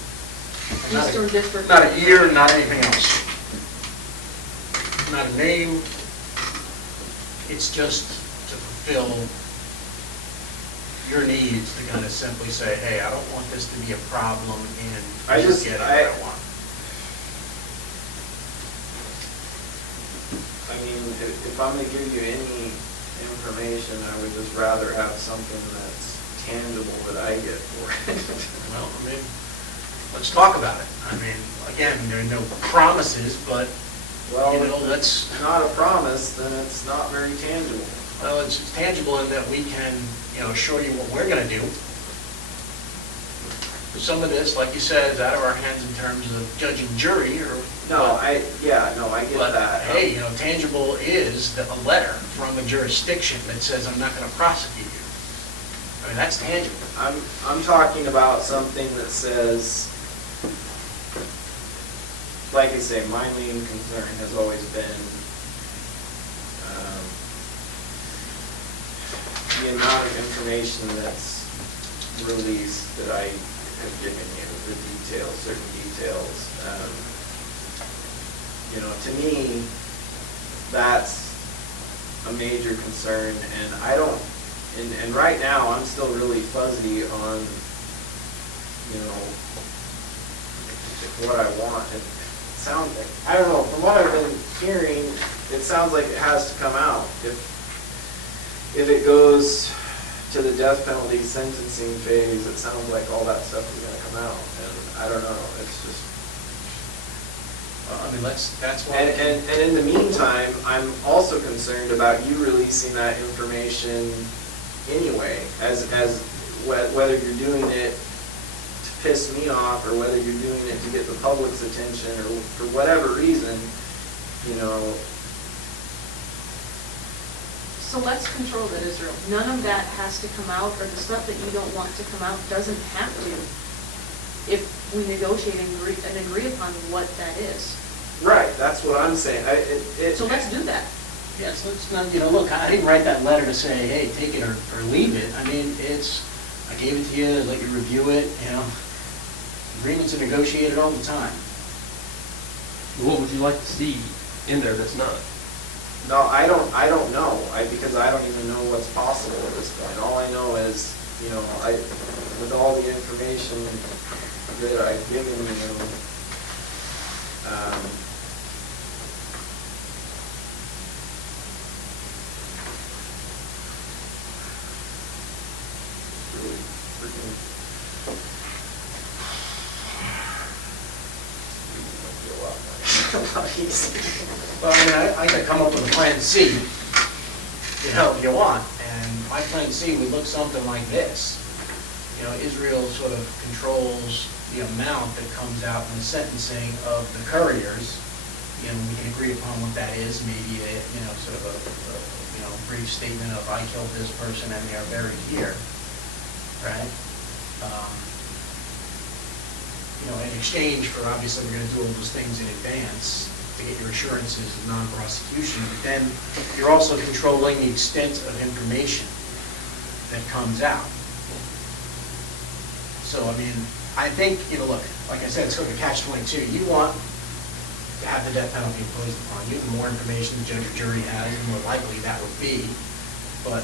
Eastern District. Not a year, not anything else. Not a name. It's just to fulfill your needs, to kind of simply say, hey, I don't want this to be a problem in getting what I want. I mean, if I'm going to give you any information, I would just rather have something that's tangible that I get for it. Well, let's talk about it. Again, there are no promises, but, it's not a promise, then it's not very tangible. Well, it's tangible in that we can, show you what we're going to do. Some of this, like you said, is out of our hands in terms of judge and jury, I get that. Hey, tangible is a letter from a jurisdiction that says I'm not going to prosecute you. That's tangible. I'm talking about something that says, like I say, my main concern has always been the amount of information that's released that I have given you, the details, certain details. You know, to me, that's a major concern, and I don't, and right now, I'm still really fuzzy on, you know, what I want. It sounds like, I don't know, from what I've been hearing, it sounds like it has to come out. If it goes to the death penalty sentencing phase, it sounds like all that stuff is gonna come out, and I don't know, it's just. I mean, that's why. And in the meantime, I'm also concerned about you releasing that information anyway, as whether you're doing it to piss me off or whether you're doing it to get the public's attention or for whatever reason, you know. So let's control that, Israel. None of that has to come out, or the stuff that you don't want to come out doesn't have to, if we negotiate and agree upon what that is. Right, that's what I'm saying. So let's do that. Yes, let's not, you know, look, I didn't write that letter to say, hey, take it or leave it. I mean, I gave it to you, let you review it, you know. Agreements are negotiated all the time. What would you like to see in there that's not? No, I don't know, because I don't even know what's possible at this point. All I know is, you know, with all the information that I've given you, really freaking. Well, I mean, I could come up with a plan C, you know, if you want, and my plan C would look something like this. You know, Israel sort of controls the amount that comes out in the sentencing of the couriers. You know, we can agree upon what that is, maybe a, you know, sort of a you know, brief statement of I killed this person and they are buried here, right? You know, in exchange for, obviously, we're gonna do all those things in advance to get your assurances of non-prosecution, but then you're also controlling the extent of information that comes out. So, I mean, I think, you know, look, like I said, it's sort of a catch-22. You want to have the death penalty imposed upon you. The more information the judge or jury has, the more likely that would be. But,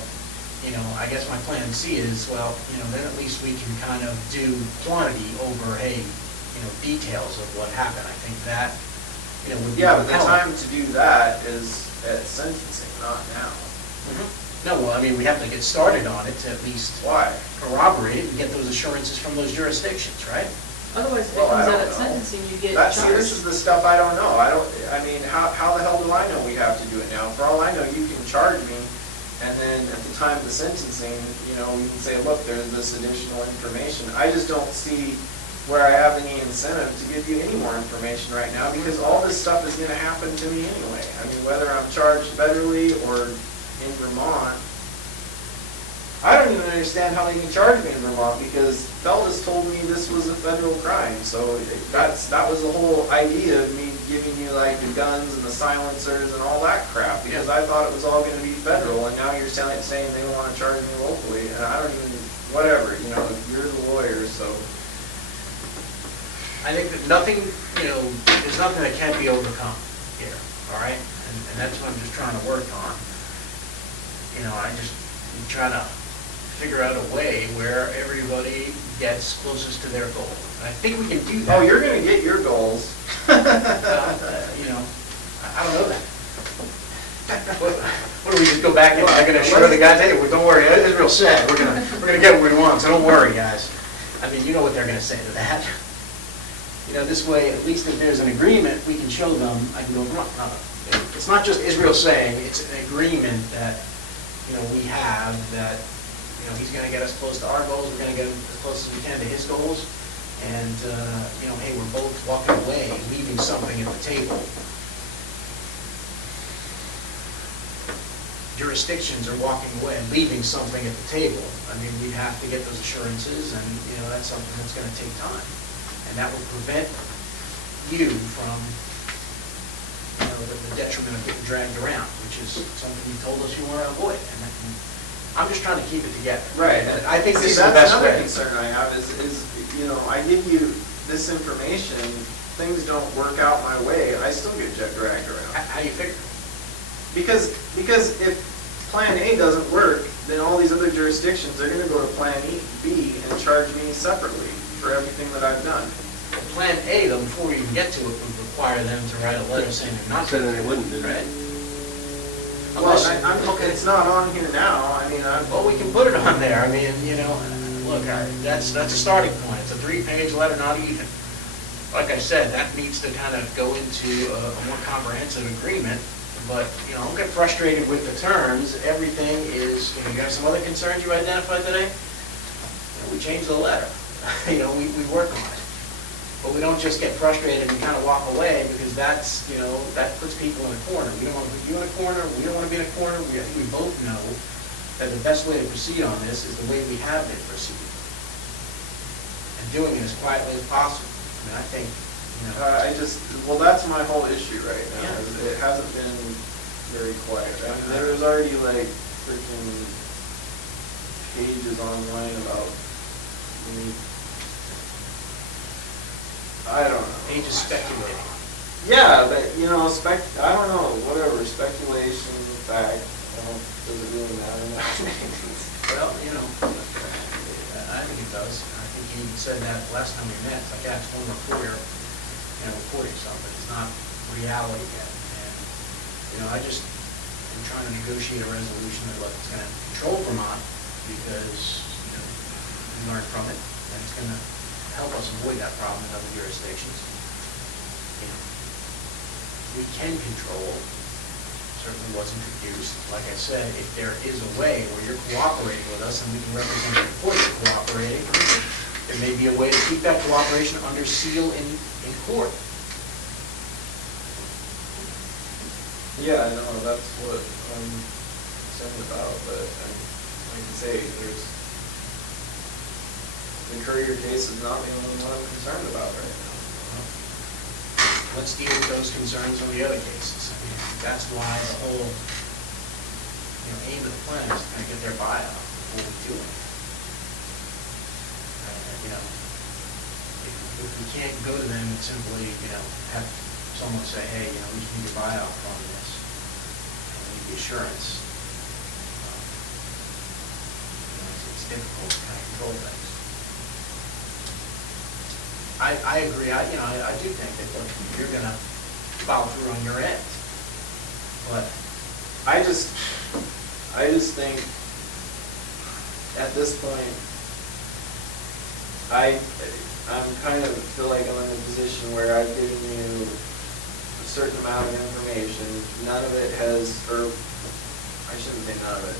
you know, I guess my plan C is, well, you know, then at least we can kind of do quantity over, hey, you know, details of what happened. I think that, you know, would be. Yeah, but the time to do that is at sentencing, not now. No, well, I mean, we have to get started on it to at least Why? corroborate it and get those assurances from those jurisdictions, right? Otherwise, if it Well, I comes out don't at know. sentencing, you get That's, see, this is charged. the stuff I don't know. I mean, how the hell do I know we have to do it now? For all I know, you can charge me, and then at the time of the sentencing, you know, we can say, look, there's this additional information. I just don't see where I have any incentive to give you any more information right now, because all this stuff is gonna happen to me anyway. I mean, whether I'm charged federally or in Vermont, I don't even understand how they can charge me in Vermont, because Feldes told me this was a federal crime, so that was the whole idea of me giving you like the guns and the silencers and all that crap, because I thought it was all gonna be federal, and now you're saying they wanna charge me locally, and I don't even, whatever, you know, you're the lawyer, so. I think that nothing, you know, there's nothing that can't be overcome here, all right? And that's what I'm just trying to work on. You know, I'm trying to figure out a way where everybody gets closest to their goal. And I think we can do that. Oh, you're gonna get your goals. You know, I don't know that. What do we just go back and I'm gonna assure the guys, hey, well, don't worry, Israel said, we're gonna get what we want, so don't worry, guys. I mean, you know what they're gonna say to that. You know, this way, at least if there's an agreement, we can show them, I can go, no, it's not just Israel saying, it's an agreement that, you know, we have that, you know, he's gonna get us close to our goals, we're gonna get as close as we can to his goals, and, you know, hey, we're both walking away, leaving something at the table. Jurisdictions are walking away and leaving something at the table. I mean, we have to get those assurances, and, you know, that's something that's gonna take time. And that will prevent you from, you know, the detriment of getting dragged around, which is something you told us you want to avoid. And I'm just trying to keep it together. Right. And I think See, this is the best That's way. another concern I have is, you know, I give you this information, things don't work out my way, I still get dragged around. How do you figure? Because if Plan A doesn't work, then all these other jurisdictions are gonna go to Plan B and charge me separately for everything that I've done. Plan A, though, before we even get to it, would require them to write a letter saying they're not. Said that they wouldn't do that. Right? Well, Unless- it's not on here now, I mean, Well, we can put it on there, I mean, you know, look, that's a starting point, it's a 3-page letter, not even. Like I said, that needs to kind of go into a more comprehensive agreement, but, you know, don't get frustrated with the terms, everything is, you have some other concerns you identified today? You know, we change the letter, you know, we work on it. But we don't just get frustrated and kind of walk away, because that's, you know, that puts people in a corner. We don't want to put you in a corner, we don't want to be in a corner. I think we both know that the best way to proceed on this is the way we have been proceeding. And doing it as quietly as possible. I mean, I think, you know. well, that's my whole issue right now, Yeah. is it hasn't been very quiet. I mean, there was already like freaking pages online about me. I don't know. They just speculating. Yeah, but, you know, I don't know, whatever, speculation, fact, does it really matter? Well, you know, I think it does. I think you even said that last time we met. It's like, yeah, it's one reporter, you know, reporting something. It's not reality yet. And, you know, I'm trying to negotiate a resolution that it's going to control Vermont, because, you know, we learn from it, and it's going to help us avoid that problem in other jurisdictions. You know, we can control certainly what's introduced. Like I said, if there is a way where you're cooperating with us and we can represent the report you're cooperating, there may be a way to keep that cooperation under seal in court. Yeah, I know, that's what I'm concerned about, but like I say, the Courier case is not the only one I'm concerned about right now. Let's deal with those concerns on the other cases. I mean, that's why the whole, you know, aim of the plan is to kind of get their buy-off before we do it. You know, if we can't go to them and simply, you know, have someone say, hey, you know, we just need your buy-off on this, and we need the assurance. You know, it's difficult to kind of control things. I agree. I do think that, look, you're going to follow through on your end. But I just think at this point, I'm kind of feel like I'm in a position where I've given you a certain amount of information. None of it has, or I shouldn't say none of it.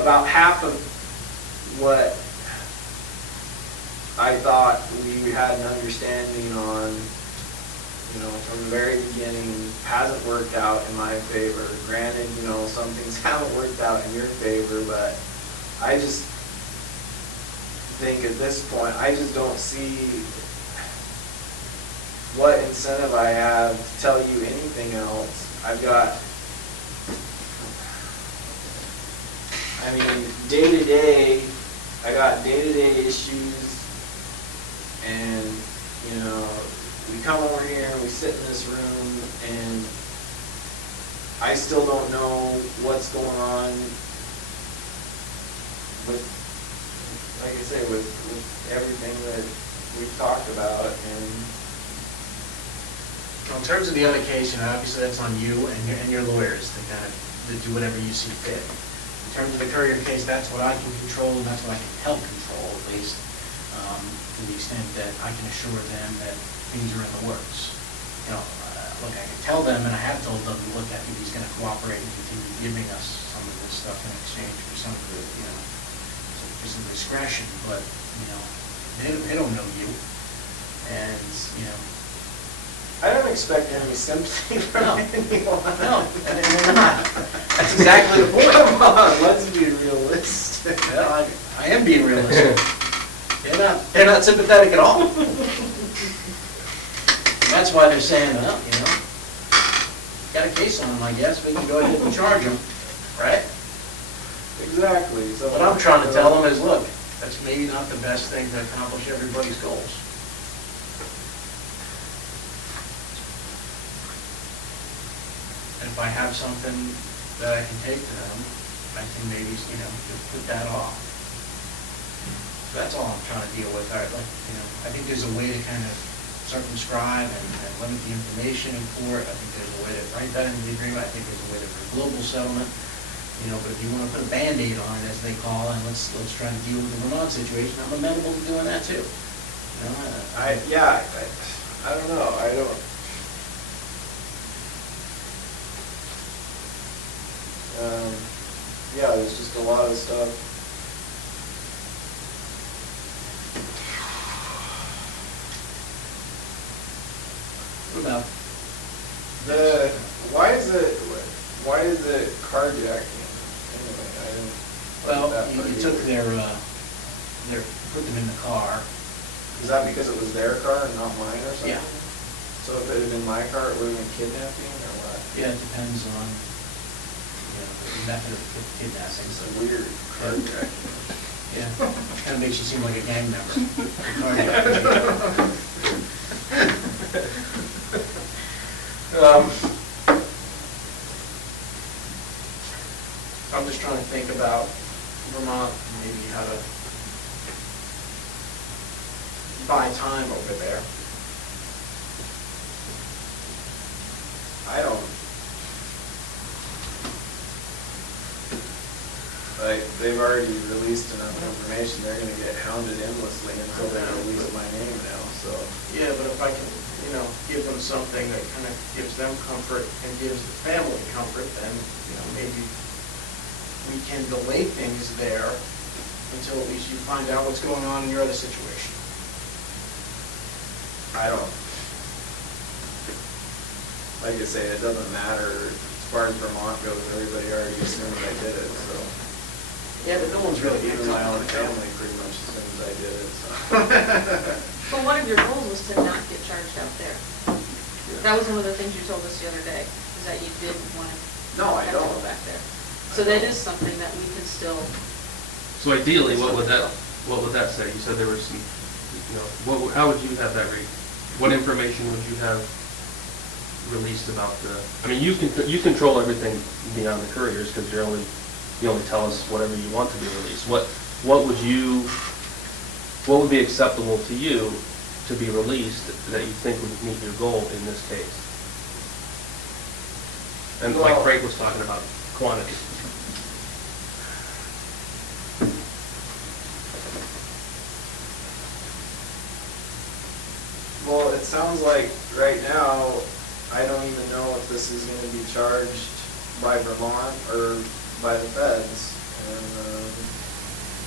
About half of what I thought we had an understanding on, you know, from the very beginning, hasn't worked out in my favor. Granted, you know, some things haven't worked out in your favor, but I just think at this point, I just don't see what incentive I have to tell you anything else. I've got, I mean, day-to-day, I got day-to-day issues. And, you know, we come over here and we sit in this room and I still don't know what's going on with, like I say, with everything that we've talked about. And well, in terms of the other case, you know, obviously that's on you and your lawyers to kind of to do whatever you see fit. In terms of the Courier case, that's what I can control, and that's what I can help control, at least. To the extent that I can assure them that things are in the works. You know, look, I can tell them, and I have told them, look, I think he's going to cooperate and continue giving us some of this stuff in exchange for some of the, you know, for some discretion, but, you know, they don't know you, and, you know. I don't expect any sympathy from anyone. No, and they're not. That's exactly the point. Come on, let's be realistic. Well, I am being realistic. They're not sympathetic at all. That's why they're saying, well, you know, got a case on them, I guess, we can go ahead and charge them, right? Exactly, so. What I'm trying to tell them is, look, that's maybe not the best thing to accomplish everybody's goals. And if I have something that I can take to them, I can maybe, just put that off. That's all I'm trying to deal with. I think there's a way to kind of circumscribe and limit the information in court. I think there's a way to write that into the agreement. I think there's a way to for global settlement. But if you want to put a Band-Aid on it, as they call it, and let's try to deal with the Vermont situation, I'm amenable to doing that too. I don't know, yeah, there's just a lot of stuff. What about? Why is it carjacking? Anyway, I didn't. Well, that you part took either. put them in the car. Is that because it was their car and not mine or something? Yeah. So if it had been my car, it would have been kidnapping or what? Yeah, it depends on, the method of kidnapping. It's a weird carjacking. Yeah, kind of makes you seem like a gang member. Carjacking. I'm just trying to think about Vermont, maybe how to buy time over there. I don't. Like, they've already released enough information, they're gonna get hounded endlessly until they release my name now, so. Yeah, but if I can, give them something that kind of gives them comfort and gives the family comfort, then, maybe we can delay things there until at least you find out what's going on in your other situation. I don't. Like I say, it doesn't matter, as far as Vermont goes, everybody already assumes I did it, so. Yeah, but no one's really Even my own family pretty much assumes I did it, so. But one of your goals was to not get charged out there. That was one of the things you told us the other day, is that you didn't want to No, I have to don't. go back there. So that is something that we can still. So ideally, what would that say? You said there were some, how would you have that read? What information would you have released about you control everything beyond the couriers, because you only tell us whatever you want to be released. What would be acceptable to you to be released that you think would meet your goal in this case? And like Well, Craig was talking about, quantity. Well, it sounds like right now, I don't even know if this is gonna be charged by Vermont or by the feds. And,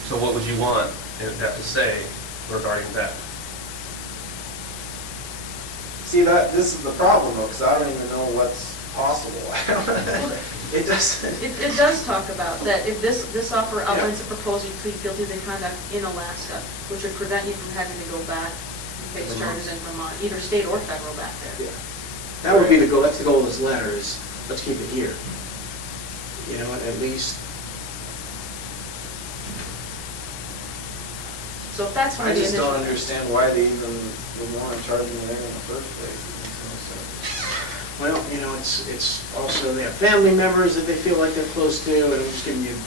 So what would you want that to say regarding that? see, this is the problem though, because I don't even know what's possible. It doesn't. It does talk about that if this offer outlines a proposal, you plead guilty to conduct in Alaska, which would prevent you from having to go back and face charges in Vermont, either state or federal back there. Yeah. That would be the goal, that's the goal of this letter, is let's keep it here. At least. So if that's one I of the just initial. don't understand why they even would want to charge me there in the first place. It makes no sense. Well, it's also, they have family members that they feel like they're close to, and I'm just giving you,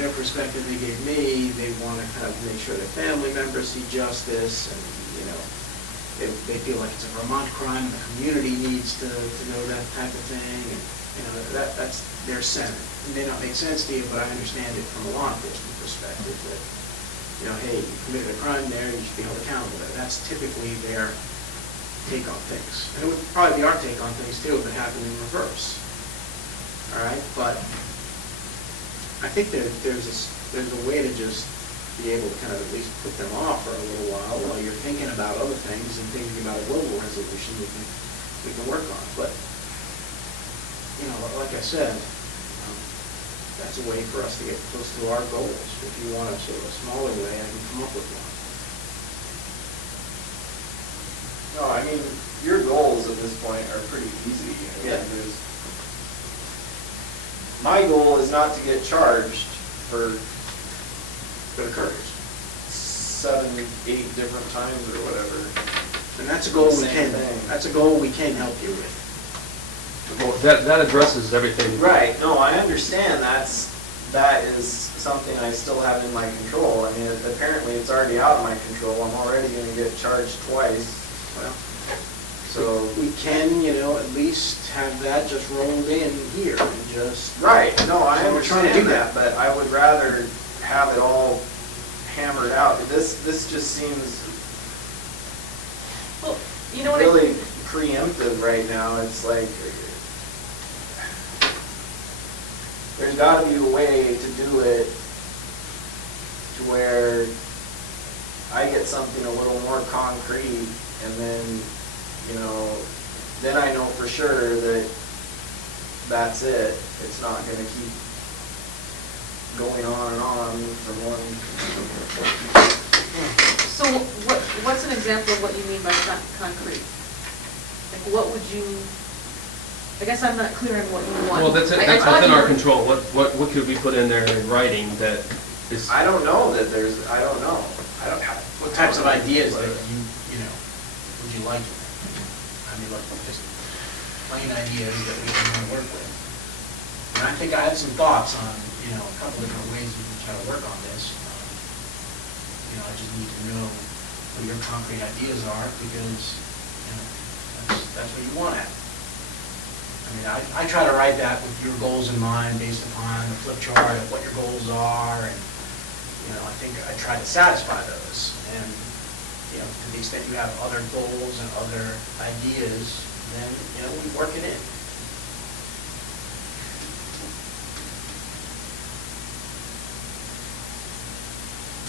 their perspective they gave me. They want to kind of make sure their family members see justice, and, they feel like it's a Vermont crime, and the community needs to know that type of thing, and, that's their sentiment. It may not make sense to you, but I understand it from a law enforcement perspective, that, hey, you committed a crime there, you should be held accountable. That's typically their take on things. And it would probably be our take on things too if it happened in reverse. All right, but I think there's a way to just be able to kind of at least put them off for a little while you're thinking about other things and thinking about a global resolution we can work on. But like I said, that's a way for us to get close to our goals. If you want a sort of a smaller way, I can come up with one. No, I mean, your goals at this point are pretty easy. Yeah. My goal is not to get charged for That occurs. 7, 8 different times or whatever. And that's a goal we Same can, thing. that's a goal we can help you with. Well, that addresses everything. Right, no, I understand that is something I still have in my control. I mean, apparently it's already out of my control. I'm already gonna get charged twice, Well, so. we can, at least have that just rolled in here and just. Right, no, I So we're trying to do understand that, but I would rather have it all hammered out. This just seems Well, you know what? really preemptive right now. It's like, there's gotta be a way to do it to where I get something a little more concrete, and then, then I know for sure that that's it. It's not gonna keep going on and on from one. So what's an example of what you mean by concrete? Like, what would you, I guess I'm not clear on what you want. Well, that's I within thought you our were- control. What could we put in there in writing that is? I don't know that I don't know. What types of ideas that would you like? I mean, like, just plain ideas that we can work with. And I think I have some thoughts on, a couple different ways we can try to work on this. I just need to know what your concrete ideas are, because, that's what you want at. I mean, I try to write that with your goals in mind, based upon the flip chart of what your goals are, and, I think I try to satisfy those. And, to the extent you have other goals and other ideas, then, we work it in.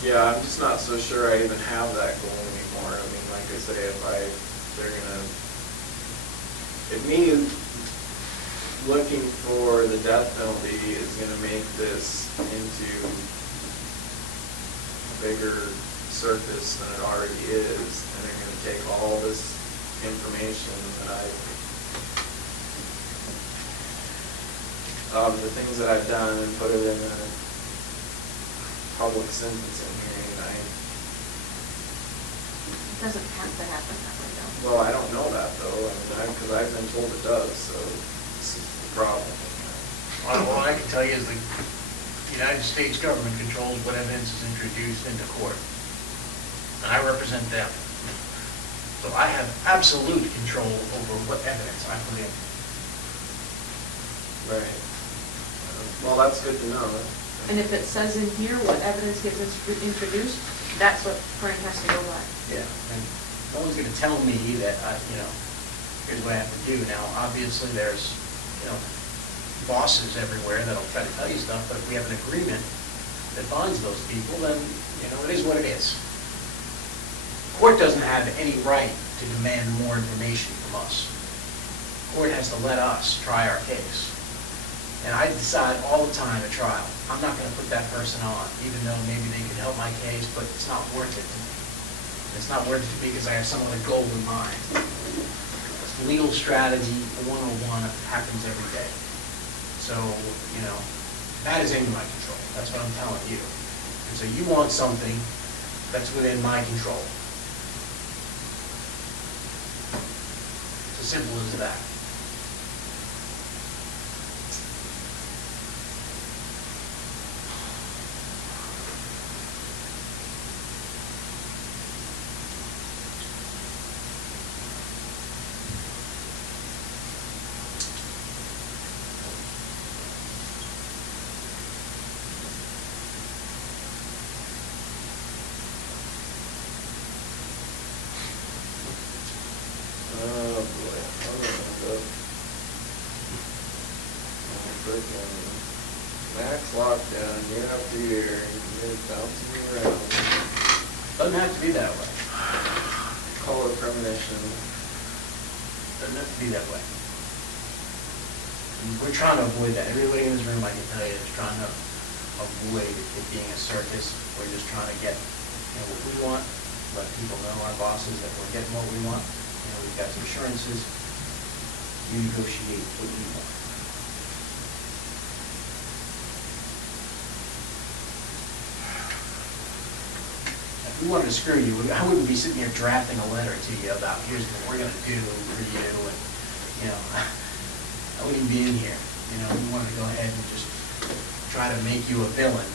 Yeah, I'm just not so sure I even have that goal anymore. I mean, like I say, if me looking for the death penalty is gonna make this into a bigger circus than it already is, and they're gonna take all this information that of the things that I've done and put it in a public sentencing hearing. It doesn't have to happen that way, though. Well, I don't know that though, because I've been told it does, so this is the problem. All I can tell you is the United States government controls what evidence is introduced into court. And I represent them. So I have absolute control over what evidence I put in. Right. Well, that's good to know. And if it says in here what evidence gets introduced, that's what Frank has to go by. Yeah. And no one's gonna tell me that, here's what I have to do. Now, obviously, there's, bosses everywhere that'll try to tell you stuff, but if we have an agreement that binds those people, then, it is what it is. Court doesn't have any right to demand more information from us. Court has to let us try our case. And I decide all the time at trial, I'm not gonna put that person on, even though maybe they could help my case, but it's not worth it to me. It's not worth it to me because I have some other goal in mind. Legal strategy 101 happens every day. So, that is in my control. That's what I'm telling you. And so you want something that's within my control. It's as simple as that. Oh, boy. Freaking max lockdown year after year, and it's bouncing me around. Doesn't have to be that way. Call it premonition. Doesn't have to be that way. And we're trying to avoid that. Everybody in this room, I can tell you, is trying to avoid it being a circus. We're just trying to get, what we want, let people know, our bosses, that we're getting what we want. We've got some assurances. You negotiate what you want. we wanted to screw you, I wouldn't be sitting here drafting a letter to you about, here's what we're gonna do for you, and, you know, I wouldn't be in here. You know, we wanted to go ahead and just try to make you a villain.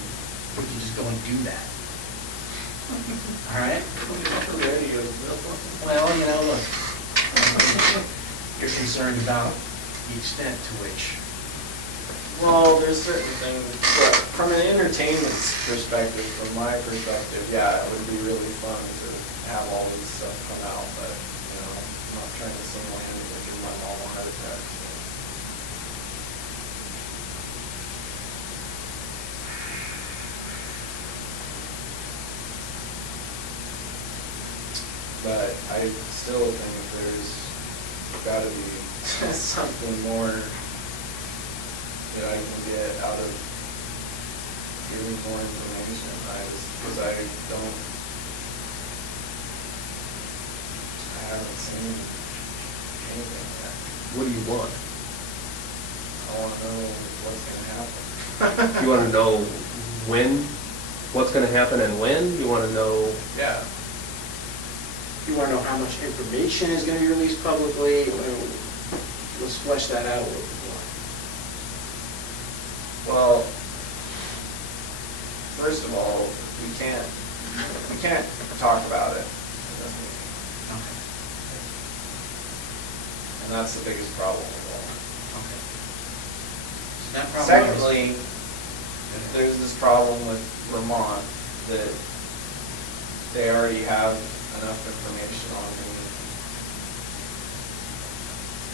We could just go and do that. All right? Well, you know, look, you're concerned about the extent to which. Well, there's certain things, but from an entertainment perspective, from my perspective, yeah, it would be really fun to have all this stuff come out, but, you know, I'm not trying to single-handedly give my mom a heart attack. So. But I still think there's gotta be something more that I can get out of giving more information. Because I haven't seen anything yet. What do you want? I wanna know what's gonna happen. You wanna know when, what's gonna happen and when? You wanna know? Yeah. You want to know how much information is going to be released publicly? Let's flesh that out a little bit more. Well, first of all, we can't talk about it. Okay. And that's the biggest problem of all. Okay. So that problem Secondly, there's this problem with Vermont that they already have enough information on who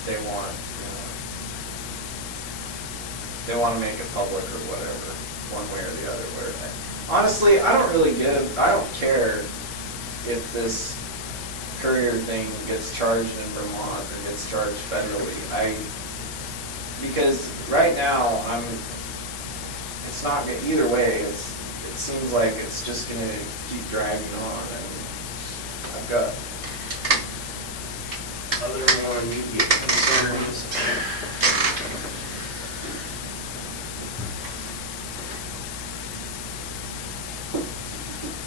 they want, you know. They want to make it public or whatever, one way or the other. Honestly, I don't care if this courier thing gets charged in Vermont or gets charged federally. Because right now, it's not, either way, it seems like it's just gonna keep dragging on. And I've got other more immediate concerns.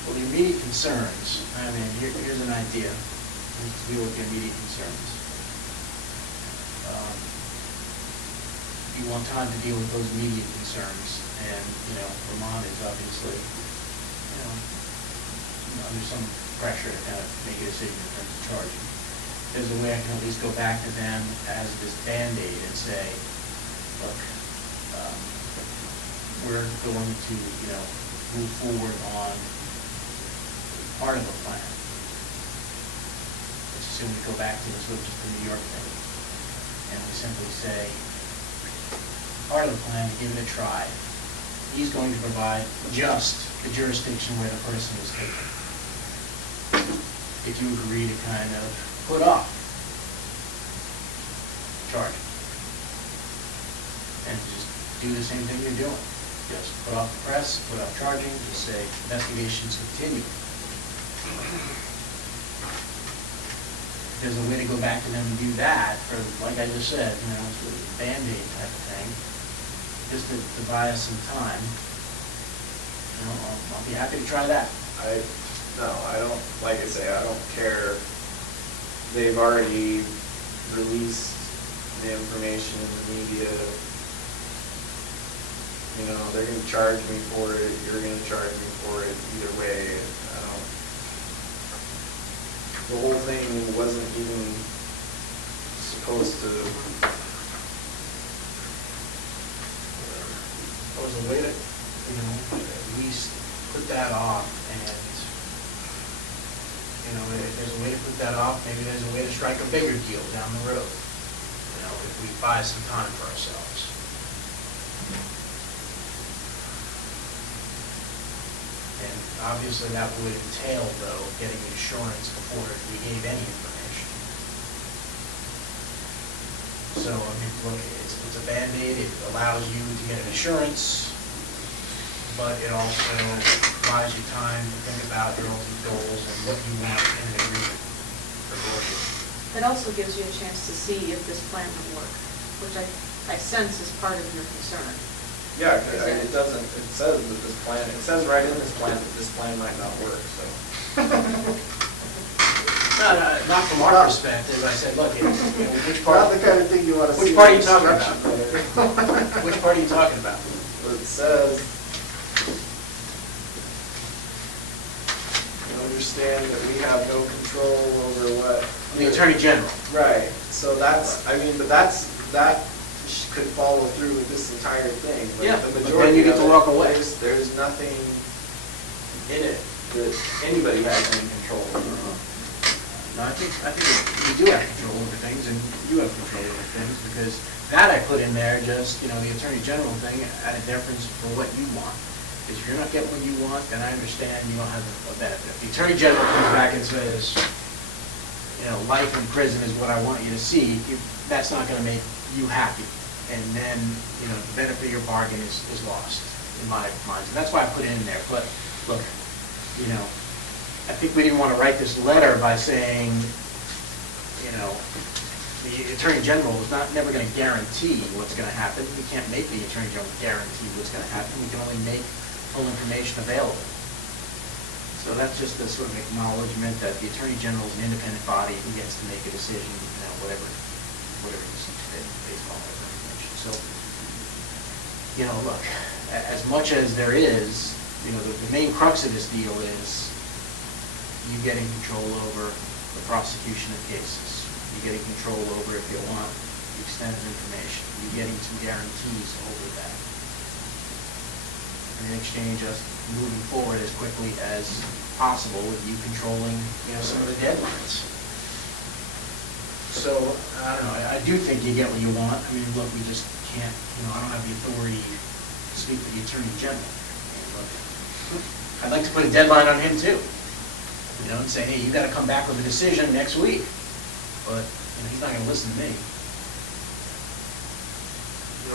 Well, the immediate concerns, I mean, here's an idea. Let's deal with the immediate concerns. You want time to deal with those immediate concerns, and, you know, Vermont is obviously, you know, under some pressure to kind of make a decision in terms of charging. There's a way I can at least go back to them as this Band-Aid and say, look, we're going to, you know, move forward on part of the plan. Let's assume we go back to this with just the New York thing, and we simply say, part of the plan, to give it a try, he's going to provide just the jurisdiction where the person is taken. If you agree to kind of put off charging, and just do the same thing you're doing. Just put off the press, put off charging, just say investigations continue. If there's a way to go back to them and do that, or like I just said, you know, sort of a Band-Aid type of thing, just to buy us some time, you know, I'll be happy to try that. No, I don't, like I say, I don't care. They've already released the information in the media. You know, they're gonna charge me for it, you're gonna charge me for it, either way. The whole thing wasn't even supposed to. There was a way to, you know, at least put that off, and, you know, if there's a way to put that off, maybe there's a way to strike a bigger deal down the road, you know, if we buy some time for ourselves. And obviously that would entail, though, getting insurance before we gave any information. So, I mean, look, it's a Band-Aid, it allows you to get an insurance, but it also buys you time to think about your ultimate goals and what you want in an agreement for Georgia. It also gives you a chance to see if this plan will work, which I sense is part of your concern. Yeah, because it doesn't, it says that this plan, it says right in this plan that this plan might not work, so. No, not from our perspective. I said, look, which part? Not the kind of thing you want to see. Which part are you in talking instruction about? letter. Which part are you talking about? Where it says, "You understand that we have no control over what." The Attorney General. Right, so that's, I mean, but that could follow through with this entire thing. But Yeah, the but then majority you get of to it, walk away. There's nothing in it that anybody has any control over. No, I think you do have control over things, and you have control over things, because that I put in there just, the Attorney General thing, at a deference for what you want. If you're not getting what you want, then I understand you don't have a benefit. If the Attorney General comes back and says, life in prison is what I want you to see, that's not gonna make you happy. And then, the benefit of your bargain is lost, in my mind. And that's why I put it in there. But, look, I think we didn't want to write this letter by saying, the Attorney General is never going to guarantee what's going to happen. We can't make the Attorney General guarantee what's going to happen. We can only make full information available. So that's just a sort of acknowledgement that the Attorney General is an independent body who gets to make a decision, whatever you see today, based on whatever information. So, look, as much as there is, the main crux of this deal is you getting control over the prosecution of cases. You getting control over, if you want, the extended information. You getting some guarantees over that. And in exchange, us moving forward as quickly as possible with you controlling, some of the deadlines. So, I don't know, I do think you get what you want. I mean, look, we just can't, I don't have the authority to speak to the Attorney General. I'd like to put a deadline on him too. And say, hey, you gotta come back with a decision next week. But, he's not gonna listen to me.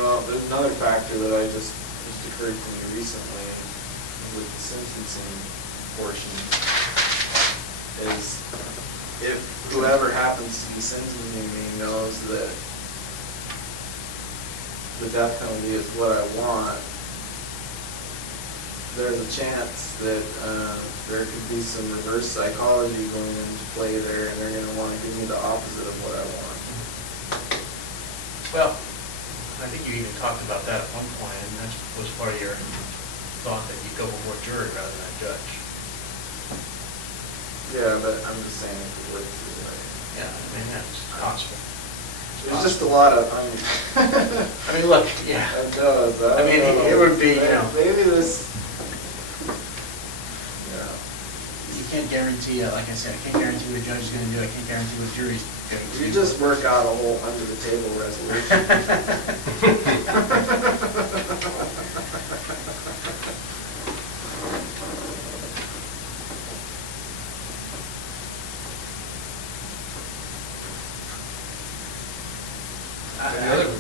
Well, there's another factor that just occurred to me recently with the sentencing portion is if whoever happens to be sentencing me knows that the death penalty is what I want, there's a chance that there could be some reverse psychology going into play there, and they're going to want to give me the opposite of what I want. Well, I think you even talked about that at one point, and that was part of your thought that you'd go with more jury rather than a judge. Yeah, but I'm just saying if it works either way. Yeah, I mean, that's possible. There's just a lot of, I mean, look, yeah. It does. I mean, it would be, Maybe this, yeah. You can't guarantee, like I said, I can't guarantee what a judge is going to do. I can't guarantee what a jury's going to do. You just work out a whole under-the-table resolution.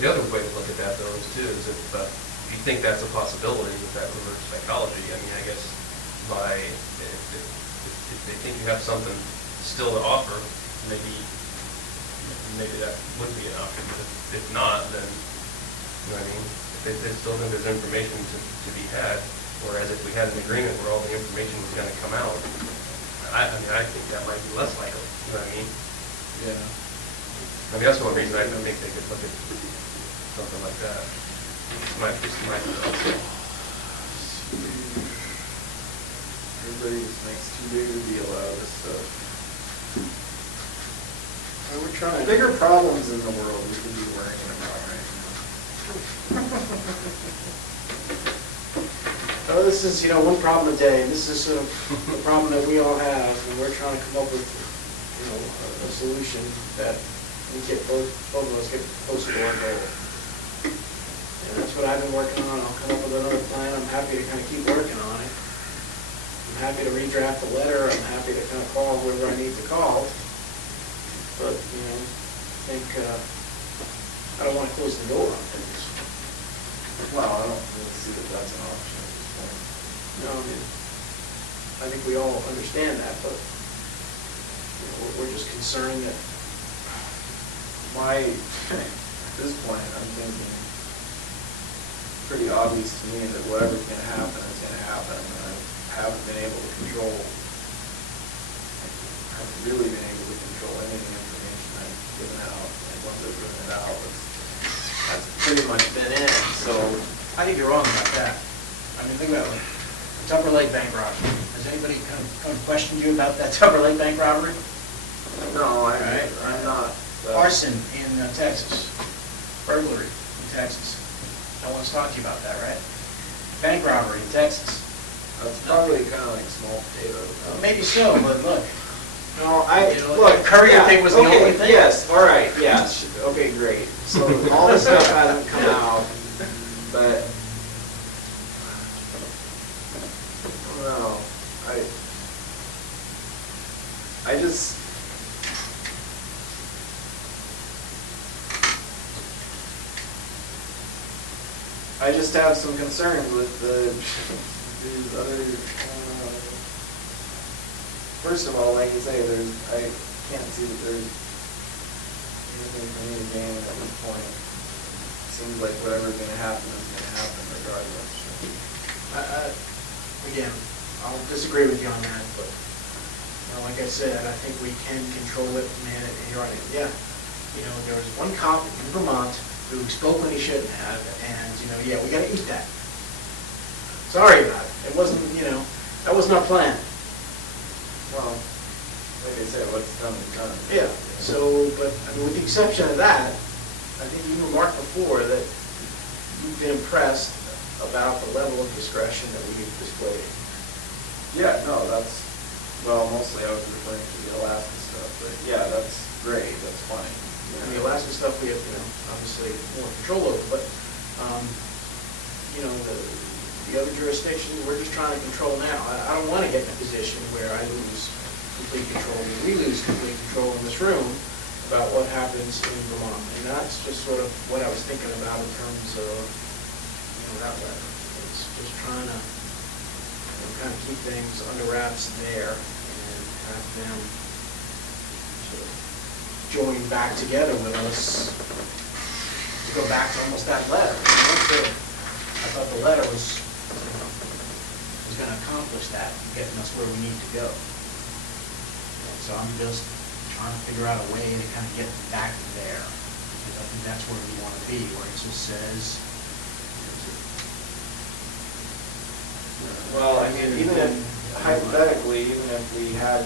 The other way to look at that though is too, is if you think that's a possibility with that reverse psychology, I mean, I guess if they think you have something still to offer, maybe that would be an option, but if not, then, you know what I mean? If they still think there's information to be had, whereas if we had an agreement where all the information was gonna come out, I mean, I think that might be less likely, you know what I mean? Yeah. I mean, that's one reason I think they could look at something like that. Might also. Everybody just makes too big a deal out of this stuff. We're trying. Bigger problems in the world we could be worrying about right now. Oh, this is, one problem a day, and this is sort of the problem that we all have, and we're trying to come up with, a solution that we get both of us get closer to our goal. And that's what I've been working on. I'll come up with another plan. I'm happy to kind of keep working on it. I'm happy to redraft the letter. I'm happy to kind of call whoever I need to call. But, I think, I don't want to close the door on things. Well, I don't really see that that's an option at this point. No, I mean, I think we all understand that, but, we're just concerned that At this point, I'm thinking pretty obvious to me that whatever's going to happen is going to happen, and I haven't been able to control really been able to control any of the information I've given out, and once I've given it out, that's pretty much been it, so. I think you're wrong about that. I mean, think about it, the Tupper Lake bank robbery. Has anybody come questioned you about that Tupper Lake bank robbery? No, Right. I'm not. Arson in Texas, burglary in Texas. No one's talked to you about that, right? Bank robbery in Texas. That's probably kind of like small potatoes. Maybe so, but look, No, You know, the courier thing was the okay, only thing. Yes, all right, yes, okay, great. So all this stuff hasn't come out, but I don't know. I just. I just have some concerns with these other. First of all, like you say, I can't see that there's anything for me to gain at this point. Seems like whatever's gonna happen is gonna happen regardless. again, I'll disagree with you on that, but, you know, like I said, I think we can control it, man, here on it. Yeah, you know, there was one cop in Vermont who spoke when he shouldn't have, and, you know, yeah, we gotta eat that. Sorry about it. It wasn't, you know, that wasn't our plan. Well, like I said, what's done is done. Yeah, so, but, I mean, with the exception of that, I think you remarked before that you've been impressed about the level of discretion that we've displayed. Yeah, no, that's, well, mostly I was referring to the Alaska stuff, but yeah, that's great, that's fine. And the Alaska stuff, we have, you know, obviously more control over, but, you know, the other jurisdictions, we're just trying to control now. I don't want to get in a position where I lose complete control, and we lose complete control in this room about what happens in Vermont. And that's just sort of what I was thinking about in terms of, you know, that letter. It's just trying to, you know, kind of keep things under wraps there and have them sort of join back together with us to go back to almost that letter. You know, I thought the letter was going to accomplish that, getting us where we need to go. And so I'm just trying to figure out a way to kind of get back there, because I think that's where we want to be, where it just says. Well, I mean, even if, hypothetically, even if we had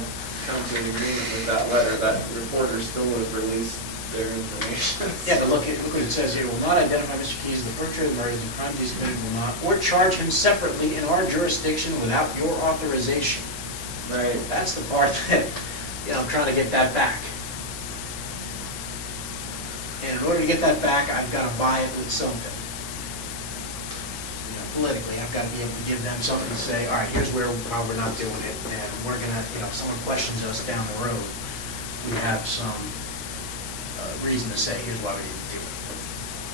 come to an agreement with that letter, that reporter still would have released their information. Yeah, but look what it says here. Will not identify Mr. Keyes as the perpetrator of the murder, the crime he's committed will not, or charge him separately in our jurisdiction without your authorization. Right. That's the part that, you know, I'm trying to get that back. And in order to get that back, I've got to buy it with something. You know, politically, I've got to be able to give them something to say, all right, here's where we're not doing it, and we're gonna, you know, if someone questions us down the road, we have some reason to say, here's why we need to do it.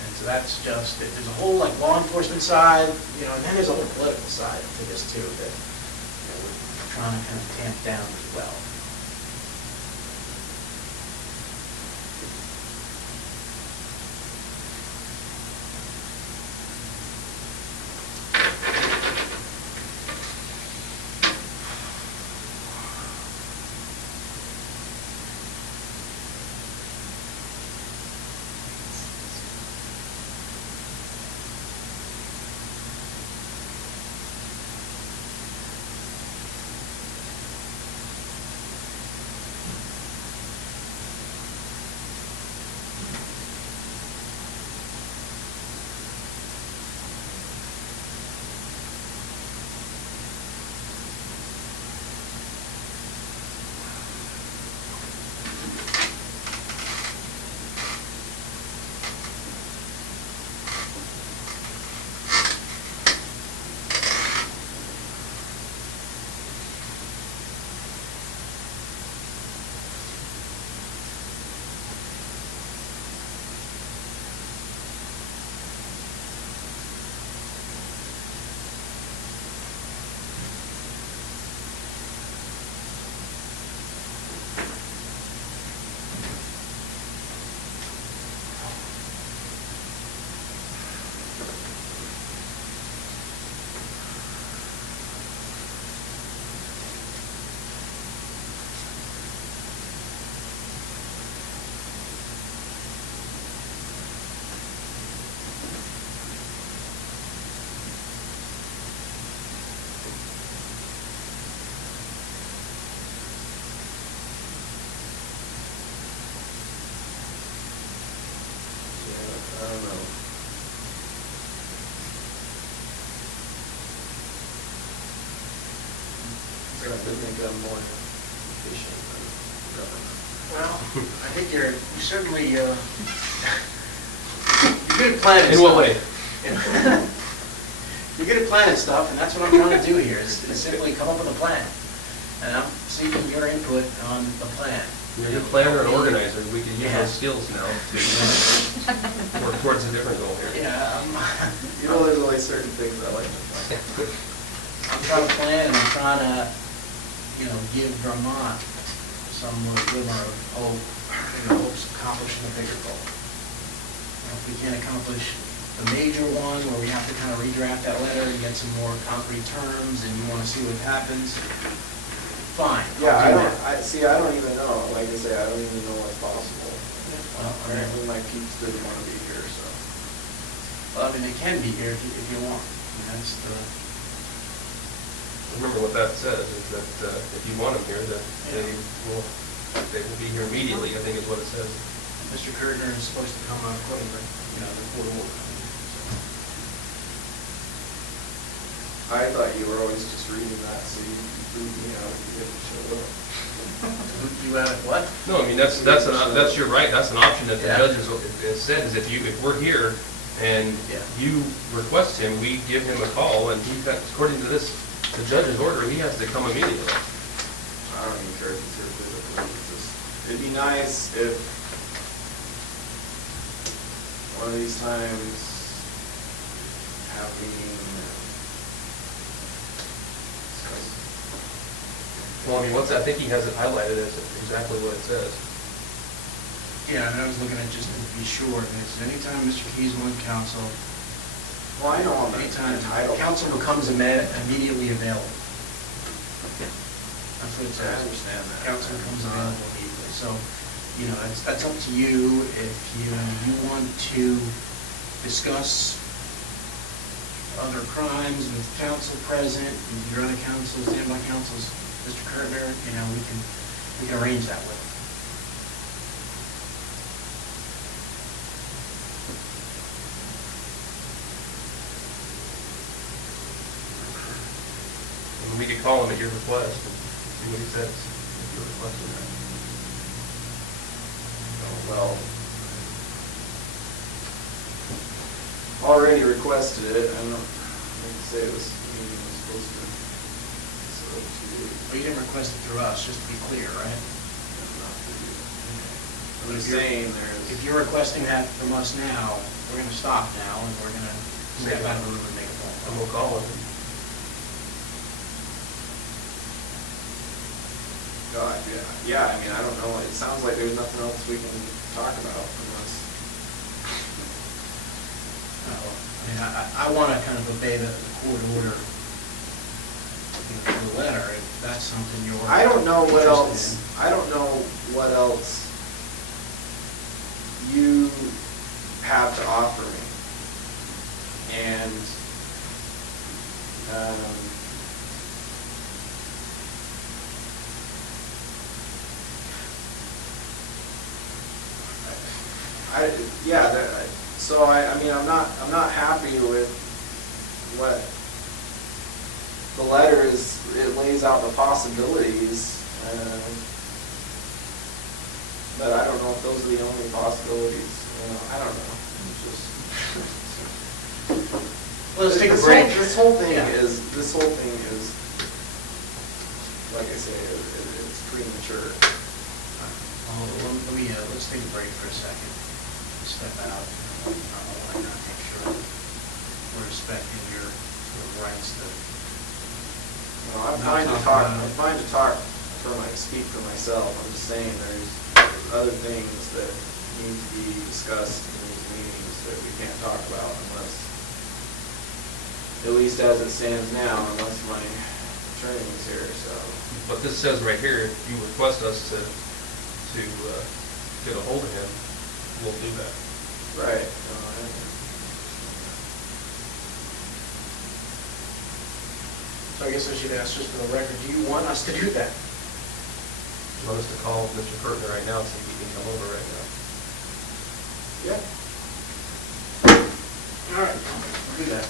And so that's just, there's a whole like law enforcement side, you know, and then there's a whole political side to this too, that, you know, we're trying to kind of tamp down as well. trying to make them more efficient than government. Well, I think you certainly, you're good at planning In stuff. what way? You're good at planning stuff, and that's what I'm trying to do here, is simply come up with a plan. And I'm seeking your input on the plan. You're a good planner and organizer, we could use Yeah. those skills now to work towards a different goal here. Yeah, You know, there's only certain things I like to plan. I'm trying to plan, and I'm trying to, give Vermont some glimmer of hope in the hopes of accomplishing a bigger goal. If we can't accomplish the major one, where we have to kind of redraft that letter and get some more concrete terms, and you want to see what happens, fine. Yeah, I'll I do don't, that. I don't even know, like I say, I don't even know what's possible. Well, Apparently my peeps didn't want to be here, so. Well, I mean, they can be here if you want. And that's the, Remember what that says, is that if you want them here, that they will be here immediately, I think is what it says. Mr. Kurtner is supposed to come on according to, the court order. I thought you were always just reading that, so you threw me out if you didn't show up. You have what? No, I mean, that's your right, that's an option that the Yeah. judge has said, is if we're here and Yeah. you request him, we give him a call, and according to the judge's order, he has to come immediately. I don't even care if it's here physically, it'd be nice if one of these times have meeting and discuss. Well, I mean, I think he has it highlighted as exactly what it says. Yeah, and I was looking at just to be sure, and it's anytime Mr. Keys on council, Well, I know I'm anytime entitled. council becomes immediately available. That's what it says. I understand that. Council becomes available immediately. So, that's up to you. If you want to discuss other crimes with council present, if your other council, standby councils, Mr. Kurtner, we can arrange that with him. And we could call him at your request and see what he says, if you're requesting that. Well, already requested it, I don't, like I say, this meeting was supposed to, so to do. Well, you didn't request it through us, just to be clear, right? Not to do. I'm But just if you're- saying there's. If you're requesting that from us now, we're gonna stop now, and we're gonna step out of the room and make a phone And call. we'll call him. God, yeah, I mean, I don't know, it sounds like there's nothing else we can talk about unless. I wanna kind of obey the court order, the letter, if that's something you're. I don't know what interested else, in. I don't know what else you have to offer me. And, so I mean, I'm not happy with what the letter is. It lays out the possibilities, but I don't know if those are the only possibilities. I don't know. It's just. Well, let's take a break. This whole thing Yeah. is, like I say, it's premature. Let's take a break for a second. Step out. I want to make sure we're respecting your rights to. I'm Not fine to talk talk, about it. I'm fine to talk speak for myself. I'm just saying there's other things that need to be discussed in these meetings that we can't talk about unless, at least as it stands now, unless my attorney is here, so. But this says right here, if you request us to get a hold of him, we'll do that. Right. So I guess I should ask just for the record, do you want us to do that? You want us to call Mr. Kurtner right now, see if he can come over right now? Yeah. All right, I'll do that.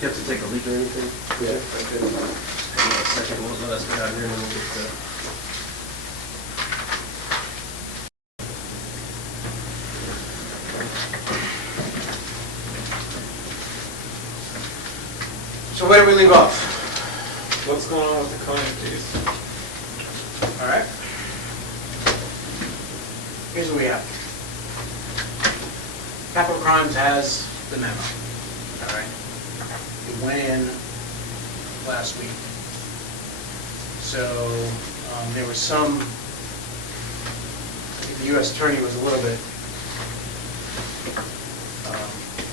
You have to take a leak or anything? Yeah. I could. second, let us get out of here and then we'll get to. So where do we leave off? What's going on with the Koenig case? All right. Here's what we have. Capital Crimes has the memo. All right. It went in last week. So there was some, I think the U.S. Attorney was a little bit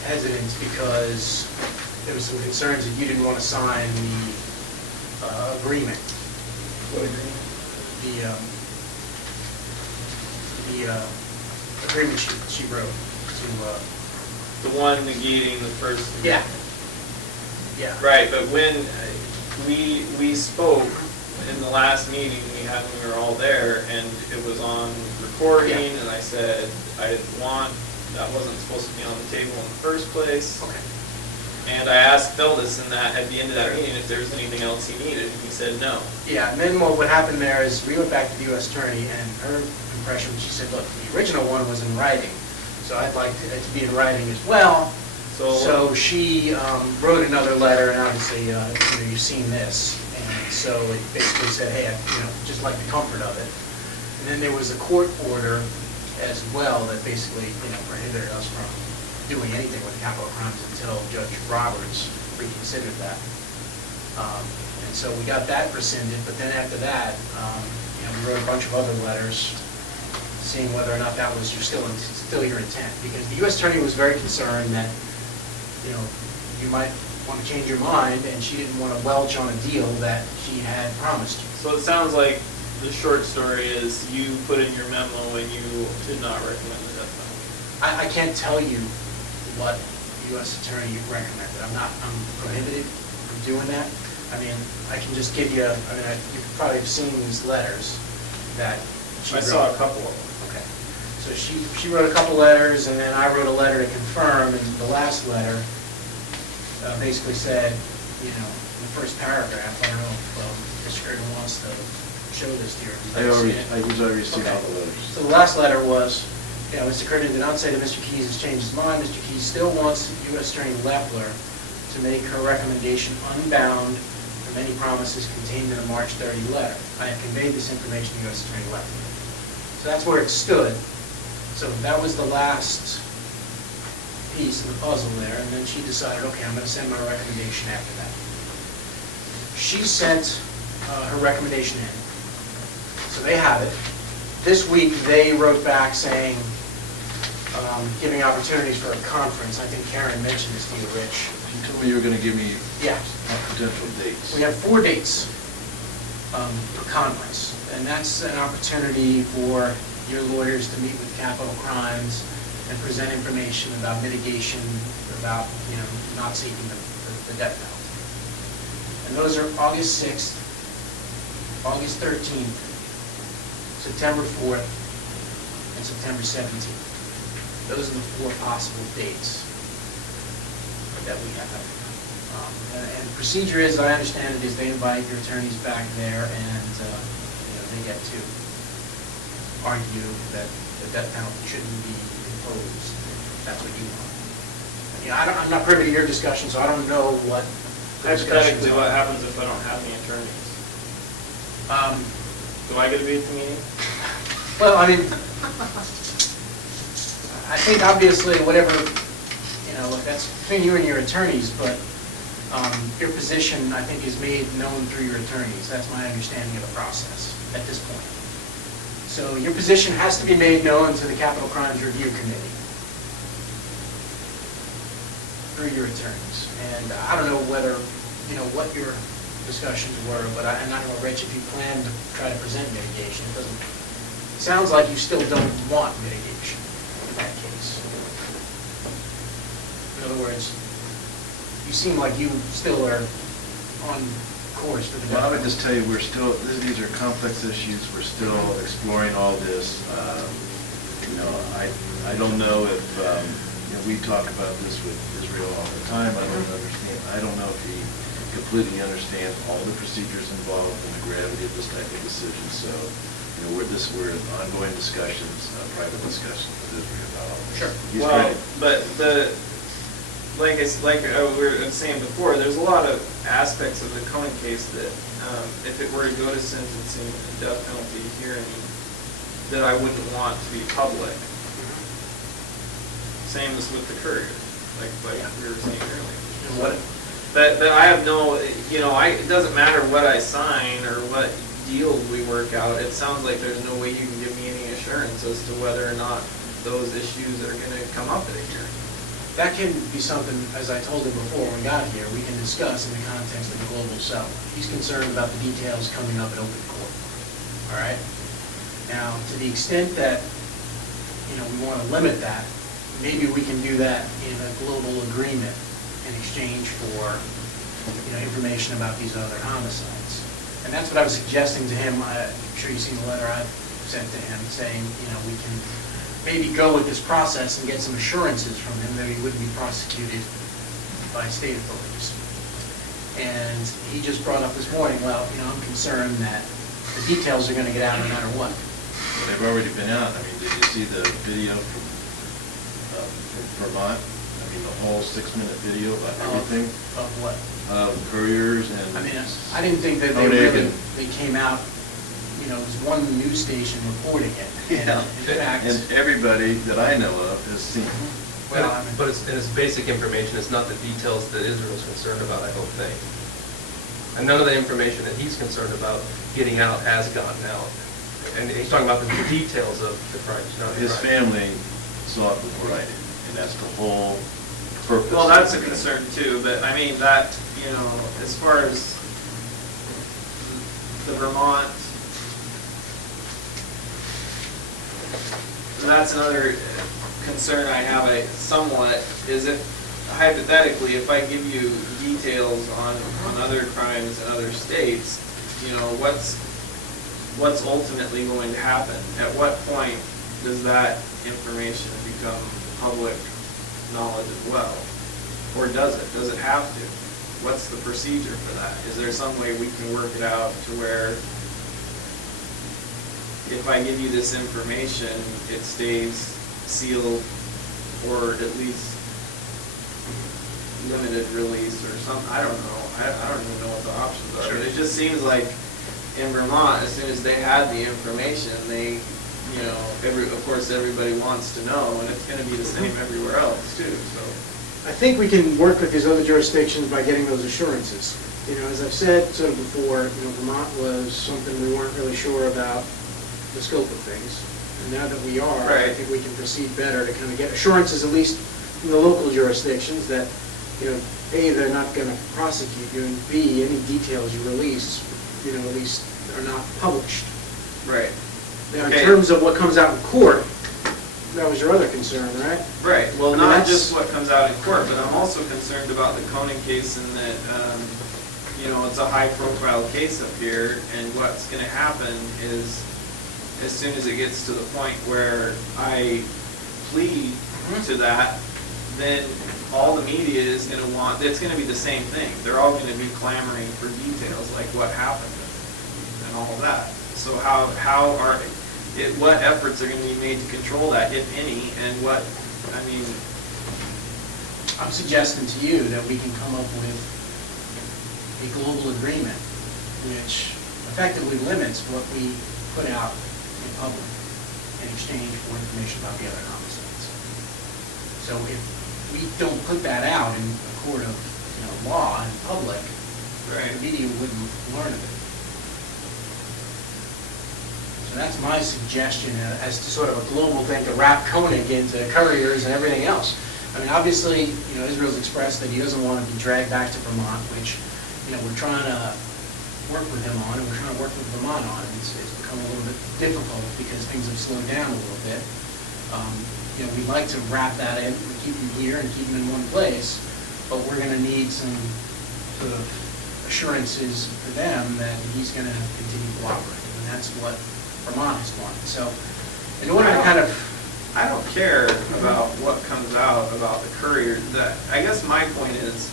hesitant because there was some concerns that you didn't want to sign the agreement. What agreement? The agreement she wrote to. The one negating the first. Yeah. Yeah. Right, but when we spoke in the last meeting we had when we were all there, and it was on recording, Yeah. and I said I didn't want, that wasn't supposed to be on the table in the first place. Okay. And I asked Phildis in that, at the end of that meeting, if there was anything else he needed, and he said no. Yeah, and then what happened there is we went back to the U.S. Attorney, and her impression, she said, look, the original one was in writing, so I'd like it to be in writing as well. So she wrote another letter, and obviously, you've seen this, and so it basically said, hey, just like the comfort of it. And then there was a court order as well that basically, prohibited us from doing anything with capital crimes until Judge Roberts reconsidered that. And so we got that rescinded, but then after that, we wrote a bunch of other letters seeing whether or not that was still your intent. Because the U.S. Attorney was very concerned that, you might want to change your mind, and she didn't want to welch on a deal that she had promised you. So it sounds like the short story is you put in your memo and you did not recommend the death penalty. I can't tell you what the U.S. Attorney recommended. I'm prohibited from doing that. I mean, I can just give you, you probably have seen these letters that she wrote. I saw a couple of them. Okay. So she wrote a couple letters, and then I wrote a letter to confirm, and the last letter basically said, in the first paragraph, I don't know if Mr. Curtin wants to show this to you. I was already seeing all the letters. So the last letter was, Mr. Curtin did not say that Mr. Keys has changed his mind. Mr. Keys still wants U.S. Attorney Leffler to make her recommendation unbound from any promises contained in the March 30 letter. I have conveyed this information to U.S. Attorney Leffler. So that's where it stood. So that was the last piece of the puzzle there, and then she decided, okay, I'm going to send my recommendation after that. She sent her recommendation in. So they have it. This week they wrote back saying, giving opportunities for a conference. I think Karen mentioned this to you, Rich. You told me you were going to give me Yeah. potential dates. We have 4 dates for conference, and that's an opportunity for your lawyers to meet with capital crimes and present information about mitigation, about not seeking the death penalty. And those are August 6th, August 13th, September 4th, and September 17th. Those are the 4 possible dates that we have. And the procedure is, I understand it, is they invite your attorneys back there, and they get to argue that the death penalty shouldn't be imposed. That's what you want. I'm not privy to your discussion, so I don't know what the discussions Hypothetically, are. what happens if I don't have any attorneys? Do I get to be at the meeting? Well, I think obviously whatever, that's between you and your attorneys, but your position, I think, is made known through your attorneys. That's my understanding of the process at this point. So your position has to be made known to the Capital Crimes Review Committee through your attorneys. And I don't know whether, what your discussions were, but I don't know, Rich, if you plan to try to present mitigation. It doesn't, sounds like you still don't want mitigation in that case. In other words, you seem like you still are on course for the Well, I would death just tell you, these are complex issues. We're still exploring all this. I don't know if, we talk about this with Israel all the time. I don't understand. I don't know if he could completely understands all the procedures involved and the gravity of this type of decision, so, we're in ongoing discussions, private discussions with Israel about all this. Sure. He's Well, ready. but we were saying before, there's a lot of aspects of the Cohen case that, if it were to go to sentencing and death penalty hearing, that I wouldn't want to be public. Same as with the Courier, like we were saying earlier. And what, But I have no, it doesn't matter what I sign or what deals we work out. It sounds like there's no way you can give me any assurance as to whether or not those issues are gonna come up at a hearing. that can be something, as I told him before when we got here, we can discuss in the context of the global settlement. He's concerned about the details coming up in open court, all right? Now, to the extent that, we want to limit that, maybe we can do that in a global agreement in exchange for, information about these other homicides. And that's what I was suggesting to him. I'm sure you've seen the letter I sent to him saying, we can maybe go with this process and get some assurances from him that he wouldn't be prosecuted by state authorities. And he just brought up this morning, well, I'm concerned that the details are going to get out no matter what. Well, they've already been out. I mean, did you see the video from Vermont? I mean, the whole 6-minute video about everything? Of what? Couriers and. I mean, I didn't think that they came out, it was one news station reporting it. Yeah, In fact, and everybody that I know of has seen it. well, I mean, But it's basic information, it's not the details that Israel's concerned about, I don't think. And none of the information that he's concerned about getting out has gotten out. And he's talking about the details of the crimes, not the His crimes. family saw it before I did, and that's the whole purpose. Well, that's a concern too, but I mean, that, as far as the Vermont, that's another concern I have, somewhat, is if hypothetically, if I give you details on other crimes in other states, what's ultimately going to happen? At what point does that information become public knowledge as well? Or does it? Does it have to? What's the procedure for that? Is there some way we can work it out to where if I give you this information, it stays sealed or at least limited release or something? I don't know. I don't even know what the options are. But it just seems like in Vermont, as soon as they had the information, they, of course, everybody wants to know, and it's gonna be the same everywhere else too, so. I think we can work with these other jurisdictions by getting those assurances. As I've said sort of before, Vermont was something we weren't really sure about the scope of things. And now that we are, I Right. think we can proceed better to kind of get assurances, at least from the local jurisdictions, that, A, they're not going to prosecute you, and B, any details you release, at least are not published. Right. Now, in Okay. terms of what comes out in court, that was your other concern, right? Right, well, I mean, not that's- just what comes out in court, but I'm also concerned about the Conan case in that, it's a high-profile case up here, and what's gonna happen is, as soon as it gets to the point where I plead to that, then all the media is gonna want, it's gonna be the same thing. They're all gonna be clamoring for details, like what happened and all of that. So what efforts are gonna be made to control that, if any, and I'm suggesting to you that we can come up with a global agreement which effectively limits what we put out in public in exchange for information about the other homicides. So if we don't put that out in a court of law in public, Right. the media wouldn't learn of it. So that's my suggestion as to sort of a global thing to wrap Koenig into couriers and everything else. I mean, obviously, Israel's expressed that he doesn't want to be dragged back to Vermont, which, we're trying to work with him on, and we're trying to work with Vermont on. It's become a little bit difficult because things have slowed down a little bit. We'd like to wrap that in, keep him here and keep him in one place, but we're going to need some sort of assurances for them that he's going to continue cooperating, and that's what Vermont has wanted. So, in order to kind of... I don't care about what comes out about the Courier. I guess my point is,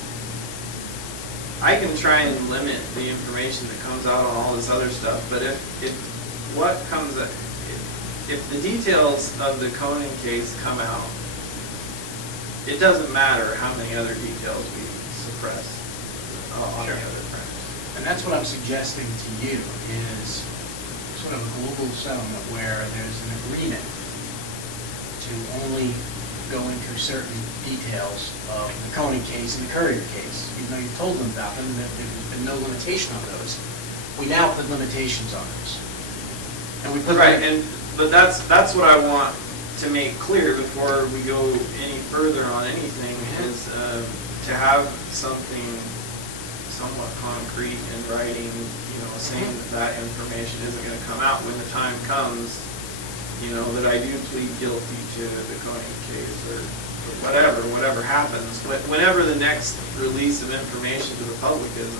I can try and limit the information that comes out on all this other stuff, but if what comes, if the details of the Koenig case come out, it doesn't matter how many other details we suppress on the other crimes. And that's what I'm suggesting to you, is sort of a global settlement where there's an agreement to only go into certain details of the Koenig case and the Courier case. Even though you told them about them, that there's been no limitation on those. We now put limitations on those. And we put Right, but that's what I want to make clear before we go any further on anything, is to have something somewhat concrete in writing, saying that information isn't gonna come out when the time comes, that I do plead guilty to the Koenig case, or whatever happens. Whenever the next release of information to the public is,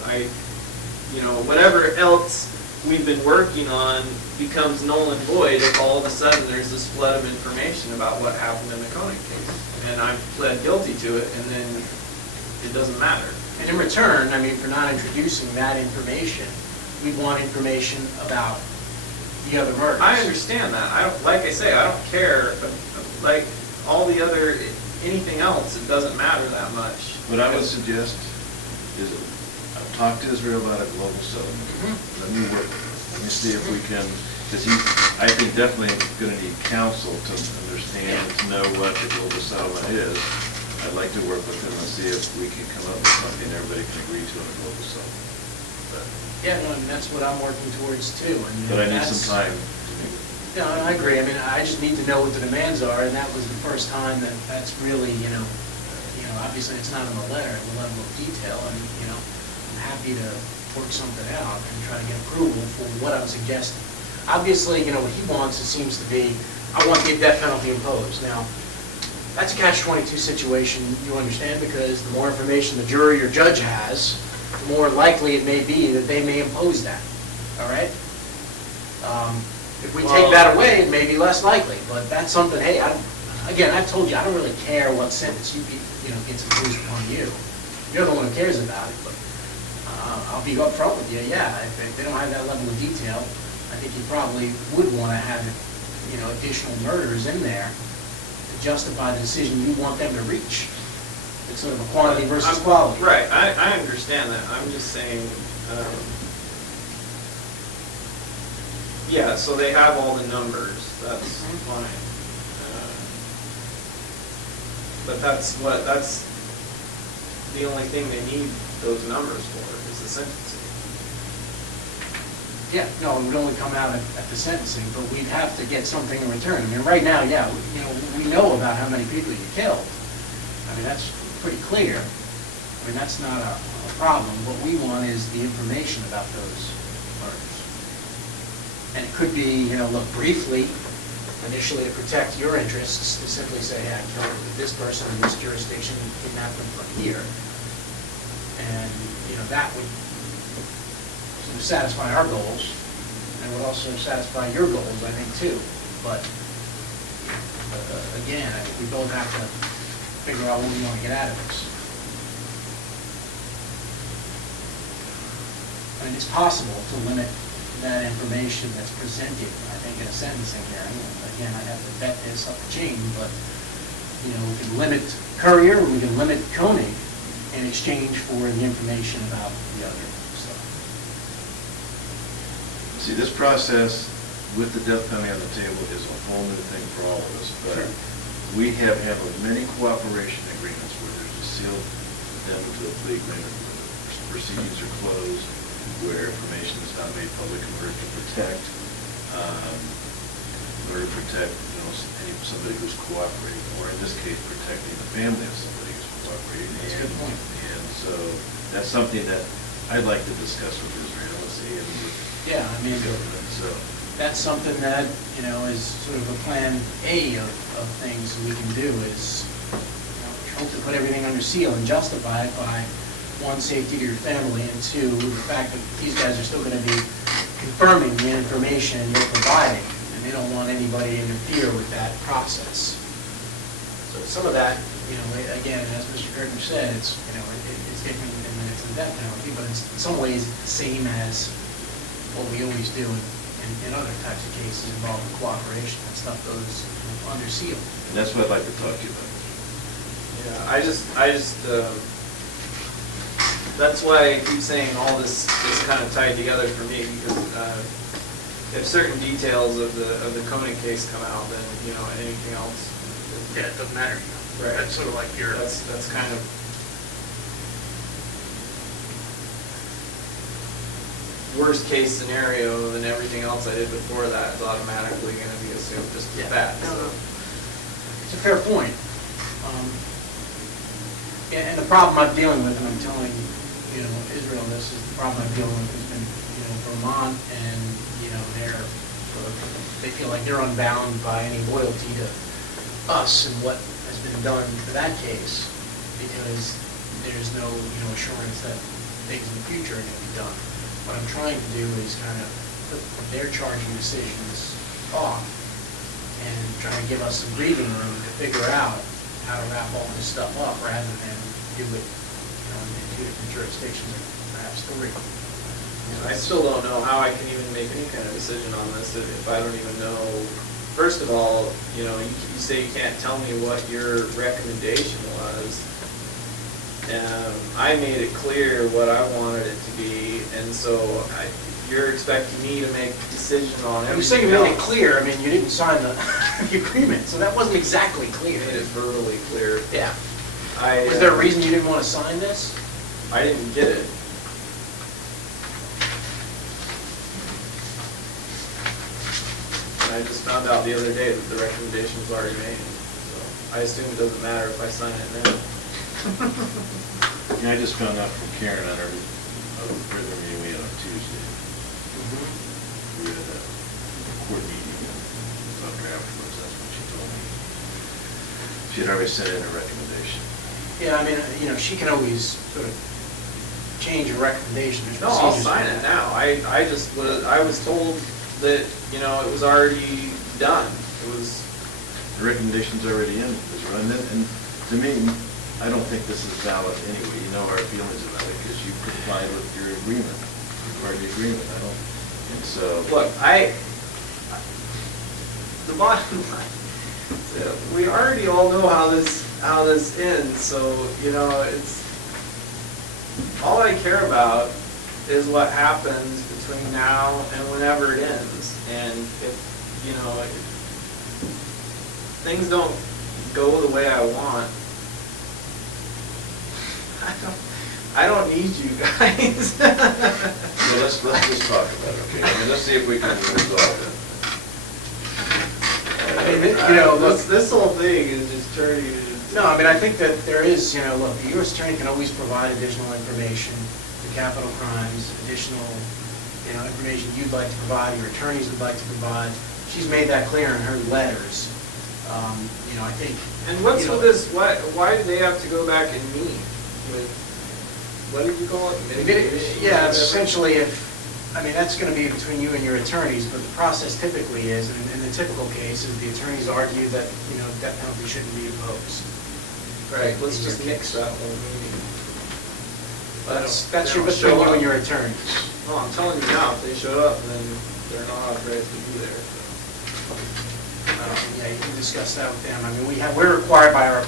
whatever else we've been working on becomes null and void if all of a sudden there's this flood of information about what happened in the Koenig case. And I've pled guilty to it, and then it doesn't matter. And in return, for not introducing that information, we want information about the other murders. I understand that. Like I say, I don't care, but like all the other, anything else, it doesn't matter that much. What I would suggest is, I've talked to Israel about a global settlement. Let me work, let me see if we can, because I think definitely gonna need counsel to understand and to know what the global settlement is. I'd like to work with him and see if we can come up with something everybody can agree to on a global settlement. Yeah, no, and that's what I'm working towards too. But I need some time. No, I agree. I just need to know what the demands are, and that was the first time that that's really, obviously it's not in the letter, the level of detail, and, I'm happy to work something out and try to get approval for what I'm suggesting. Obviously, what he wants, it seems to be, I want the death penalty imposed. Now, that's a catch-22 situation, you understand, because the more information the jury or judge has, the more likely it may be that they may impose that, all right? If we take that away, it may be less likely, but that's something, hey, again, I've told you, I don't really care what sentence gets imposed upon you. You're the one who cares about it, but I'll be upfront with you, yeah, if they don't have that level of detail, I think you probably would want to have, additional murders in there to justify the decision you want them to reach. It's sort of a quantity versus quality. Right, I understand that. I'm just saying, yeah, so they have all the numbers, that's fine. But that's the only thing they need those numbers for, is the sentencing. Yeah, no, it would only come out at the sentencing, but we'd have to get something in return. Right now, yeah, we know about how many people you killed. That's pretty clear. That's not a problem. What we want is the information about those murders. And it could be, look, briefly, initially to protect your interests, to simply say, hey, I killed this person in this jurisdiction, kidnapped them from here. And, that would sort of satisfy our goals, and would also satisfy your goals, I think, too. But, again, I think we both have to figure out what we want to get out of this. It's possible to limit that information that's presented, I think, in a sentencing hearing. Again, I'd have to vet this up the chain, but, we can limit Courier, we can limit Koenig in exchange for the information about the other stuff. See, this process with the death penalty on the table is a whole new thing for all of us, but Sure. we have handled many cooperation agreements where there's a sealed addendum to the plea agreement, where the proceedings are closed, where information is not made public in order to protect, somebody who's cooperating, or in this case, protecting the family of somebody who's cooperating. That's a good point. And so that's something that I'd like to discuss with Israel and see if we Yeah, government, so. that's something that, is sort of a plan A of things we can do is, hope to put everything under seal and justify it by, one, safety to your family, and two, the fact that these guys are still going to be confirming the information you're providing, and they don't want anybody to interfere with that process. So some of that, again, as Mr. Kirkner said, it's, it's different in that it's a death penalty, but in some ways, it's the same as what we always do in other types of cases involving cooperation. That stuff goes under seal. And that's what I'd like to talk to you about. Yeah, that's why I keep saying all this is kind of tied together for me, because if certain details of the Koenig case come out, then, you know, anything else. Yeah, it doesn't matter. Right. That's sort of like your... That's kind of worst case scenario, than everything else I did before that is automatically gonna be assumed just as bad. No, So. no. It's a fair point. And the problem I'm dealing with, and I'm telling, you know, Israel, this is the problem I'm dealing with, has been, you know, Vermont, and, you know, they feel like they're unbound by any loyalty to us and what has been done for that case, because there's no, you know, assurance that things in the future are going to be done. What I'm trying to do is kind of put their charging decisions off and try to give us some breathing room to figure out how to wrap all this stuff up rather than do it, you know, in two different jurisdictions or perhaps three. I still don't know how I can even make any kind of decision on this if I don't even know. First of all, you know, you say you can't tell me what your recommendation was. I made it clear what I wanted it to be, and so you're expecting me to make a decision on everything. You say you made it clear, I mean, you didn't sign the agreement, so that wasn't exactly clear. Made it verbally clear. Yeah. Was Was there a reason you didn't want to sign this? I didn't get it. And I just found out the other day that the recommendation was already made. So I assume it doesn't matter if I sign it now. Yeah, I just found out from Karen on our regular meeting we had on Tuesday. We had a court meeting about afterwards, that's what she told me. She had already sent in a recommendation. Yeah, I mean, you know, she can always sort of change her recommendation. There's No, I'll procedures sign for it that. now. I was told that, you know, it was already done. It was, The recommendation's already in, Israel, and to me, I don't think this is valid anyway. You know our feelings about it because you complied with your agreement, part of the agreement. I don't, and so. look, the bottom line, we already all know how this ends, so, you know, it's, all I care about is what happens between now and whenever it ends. And if, you know, if things don't go the way I want, I don't need you guys. So let's just talk about it, okay? I mean, let's see if we can resolve it. I mean, you know, look, This whole thing is just turning into. no, I mean, I think that there is, you know, look, the U.S. Attorney can always provide additional information to capital crimes, additional, you know, information you'd like to provide, your attorneys would like to provide. She's made that clear in her letters. You know, I think. And what's you know, with this, why do they have to go back and meet with, what did you call it? Mitigation? Yeah, it's Whatever? essentially if, I mean, that's going to be between you and your attorneys, but the process typically is, and in the typical case, is the attorneys argue that, you know, death penalty shouldn't be imposed. Right, let's just mix that whole meeting. That's They your, don't between show you up. and your attorneys. Well, I'm telling you now, if they show up, then they're not authorized to be there. Yeah, you can discuss that with them. I mean, we're required by our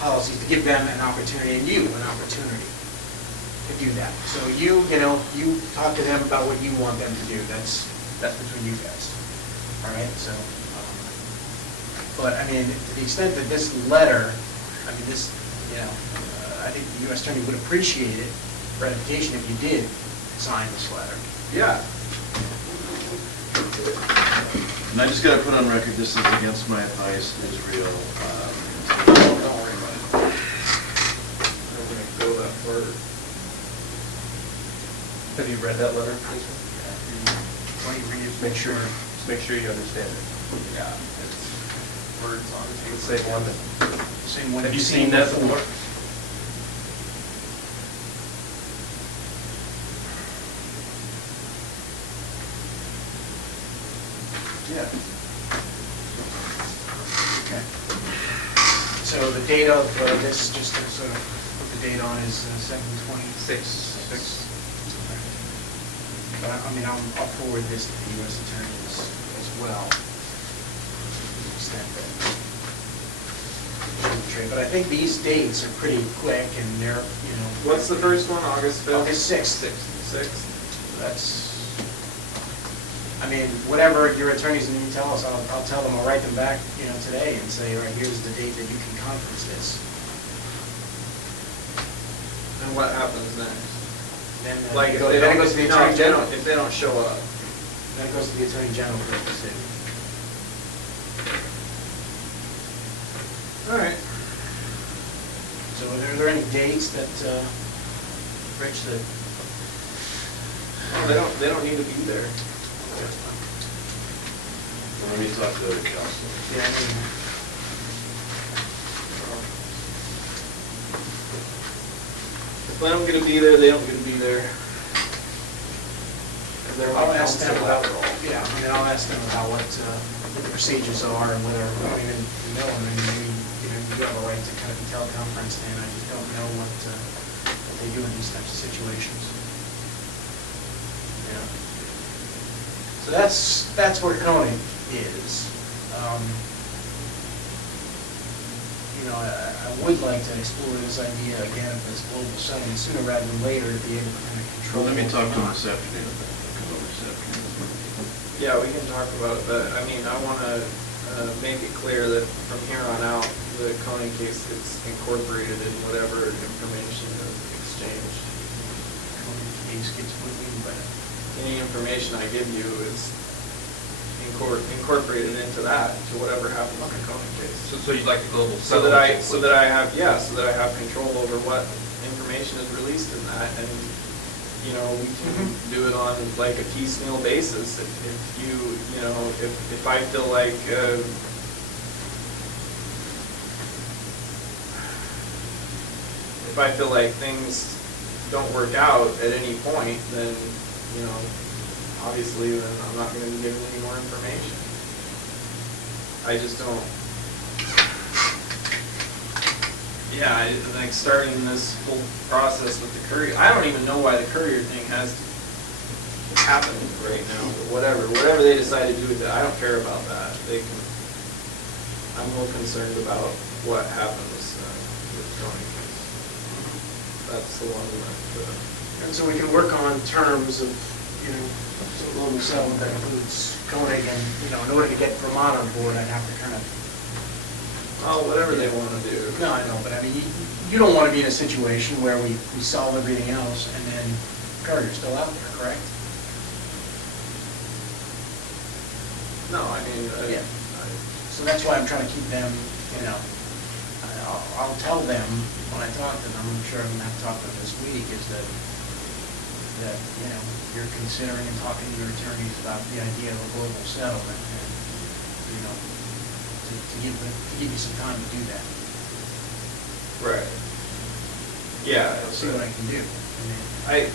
policies to give them an opportunity, and you an opportunity to do that. So you know, you talk to them about what you want them to do. That's between you guys. All right, so, but I mean, to the extent that this letter, I mean, this, you know, I think the U.S. Attorney would appreciate it, ratification, if you did sign this letter. Yeah. And I just gotta put on record, this is against my advice, Israel. Don't worry about it. I'm gonna go that far. Have you read that letter? Why don't you read it? Just make sure you understand it. Yeah, it's words on The it. same one. Same one Have you you've seen that before. before? Yeah. Okay. So the date of this, just to sort of put the date on is 7/20? Six. But I mean, I'll forward this to the U.S. Attorney as well. To the extent that. But I think these dates are pretty quick and they're, you know. What's the first one, August 5th? August 6th. 6th? That's, I mean, whatever your attorneys need to tell us, I'll tell them, I'll write them back, you know, today and say, all right, here's the date that you can conference this. And what happens next? Then Like, if then they it don't, goes to the Attorney General. if they don't show up. Then it goes to the Attorney General for a decision. All right. So are there any dates that, Rich, that? Well, they don't need to be there. Let me talk to the council. Yeah, I mean, If they don't get to be there, they don't get to be there. 'Cause they're I'll on ask them council about, after all. yeah, I mean, I'll ask them about what the procedures are and whether, I mean, you know, I mean, maybe, you know, you have a right to kind of be teleconferenced in, I just don't know what they do in these types of situations. Yeah. So that's where Coney is. You know, I would like to explore this idea again of this global settlement sooner rather than later to be able to kind of control. Well, let me what's talk to going him on. this afternoon. I'll come over this afternoon. Yeah, we can talk about that. I mean, I want to make it clear that from here on out, the Coney case gets incorporated in whatever information is exchanged. Coney case gets moving, but Any information I give you is incorporated into that, to whatever happens in the Coney case. So you'd like the global So that settlement? so that I have control over what information is released in that, and, you know, we can do it on like a piecemeal basis. If you know, if I feel like, things don't work out at any point, then, you know, obviously, then I'm not gonna be given any more information. I just don't. Yeah, like starting this whole process with the courier, I don't even know why the courier thing has happened right now, but whatever they decide to do with it, I don't care about that. They can, I'm more concerned about what happens with Tony. That's the one that, and so we can work on terms of, you know, so global settlement that includes Koenig and, you know, in order to get Vermont on board, I'd have to kind of. oh, whatever they want to do. No, I know, but I mean, you don't want to be in a situation where we solve everything else and then Courier's still out there, correct? No, I mean, Yeah. So that's why I'm trying to keep them, you know, I'll tell them when I talk to them, I'm sure I'm gonna have to talk to them this week, is that, you know, you're considering and talking to your attorneys about the idea of a global settlement and, you know, to give you some time to do that. right. Yeah. I'll see what I can do. I mean,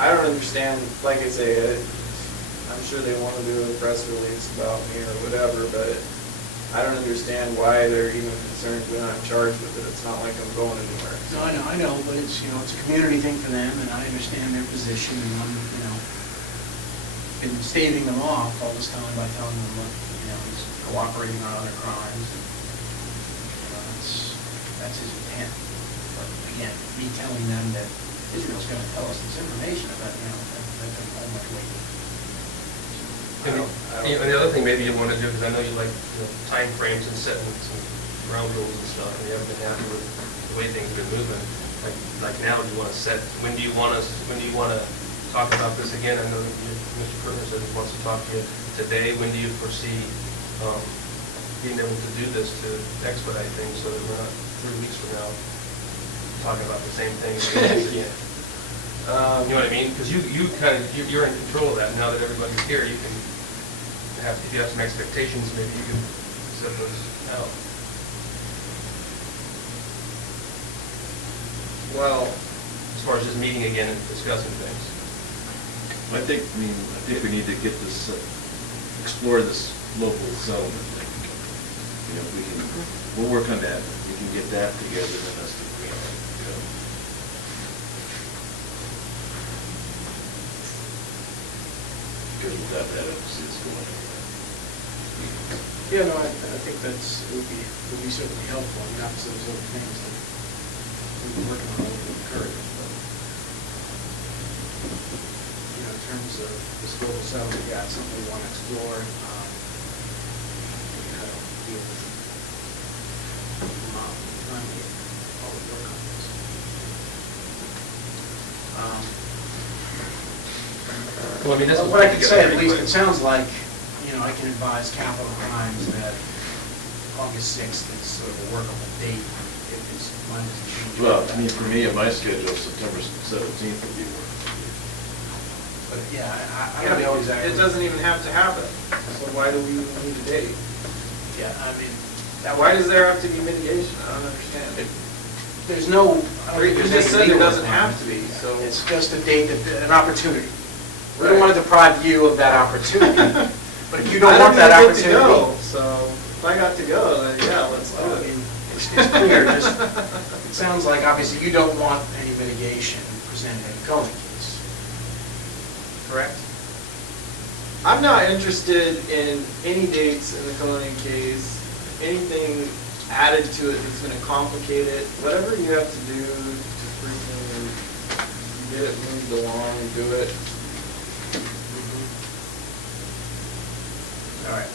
I don't understand, like I say, I'm sure they want to do a press release about me or whatever, but I don't understand why they're even concerned when I'm charged with it. It's not like I'm going anywhere. No, I know, but it's, you know, it's a community thing for them, and I understand their position, and I'm, you know, been staving them off all this time by telling them, look, you know, he's cooperating on other crimes. You know, that's his intent. But again, me telling them that Israel's gonna tell us this information about, you know, that doesn't hold much weight. I don't- And the other thing maybe you want to do, because I know you like, you know, timeframes and setting some ground rules and stuff, and you haven't been happy with the way things have been moving. Like now, do you want to set, when do you want to talk about this again? I know that Mr. Kerner said he wants to talk to you today. When do you foresee being able to do this to expedite things so that we're not 3 weeks from now talking about the same thing again? You know what I mean? Because you're in control of that. Now that everybody's here, you can have, if you have some expectations, maybe you can set those out. Well, As far as just meeting again and discussing things. I think we need to get this, explore this local settlement thing. You know, we'll work on that. We can get that together, then that's the, you know, because we've got that emphasis going anywhere. Yeah, no, I think it would be certainly helpful, and obviously there's other things that we've been working on over the current, but, in terms of this global settlement, yeah, it's something we want to explore, deal with trying to get all the work on this. Well, I mean, that's What I can say, at least, it sounds like, I can advise capital crimes that August 6th is sort of a workable date if it's planned to change. Well, I mean, for me, in my schedule, September 17th would be work. But yeah, I don't know exactly. It doesn't even have to happen, so why do we even need a date? Yeah, I mean, Why does there have to be mitigation? I don't understand. there's no. I don't think You there's just any said there legal doesn't have to be, requirement. so. It's just a date, an opportunity. We Right. don't want to deprive you of that opportunity, but if you don't I want that even get to opportunity. go, so if I got to go, then yeah, let's do Well, I it. mean, it's clear, it sounds like obviously you don't want any mitigation presented in a Cohen case. Correct? I'm not interested in any dates in the Koenig case, anything added to it that's gonna complicate it. Whatever you have to do to freaking get it moved along, do it. All right.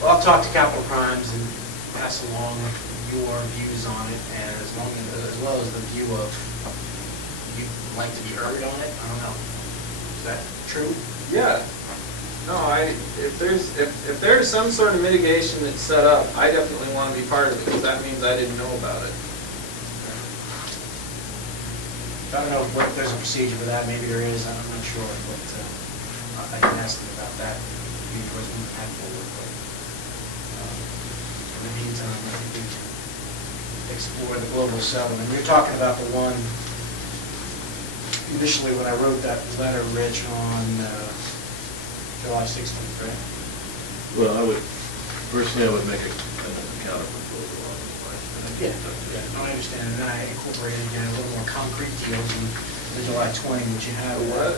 Well, I'll talk to Capital Crimes and pass along your views on it, and as well as the view of, you'd like to be heard on it? I don't know. Is that true? Yeah. No, if there's some sort of mitigation that's set up, I definitely wanna be part of it, because that means I didn't know about it. I don't know if there's a procedure for that, maybe there is, I'm not sure, but I can ask them about that, maybe towards moving that forward, but in the meantime, I think we can explore the global settlement. You're talking about the one, initially when I wrote that letter, Rich, on July 16th, right? Well, personally, I would make a counter proposal on the Yeah, no, I understand, and then I incorporated a little more concrete deals in the July 20, which you have. What?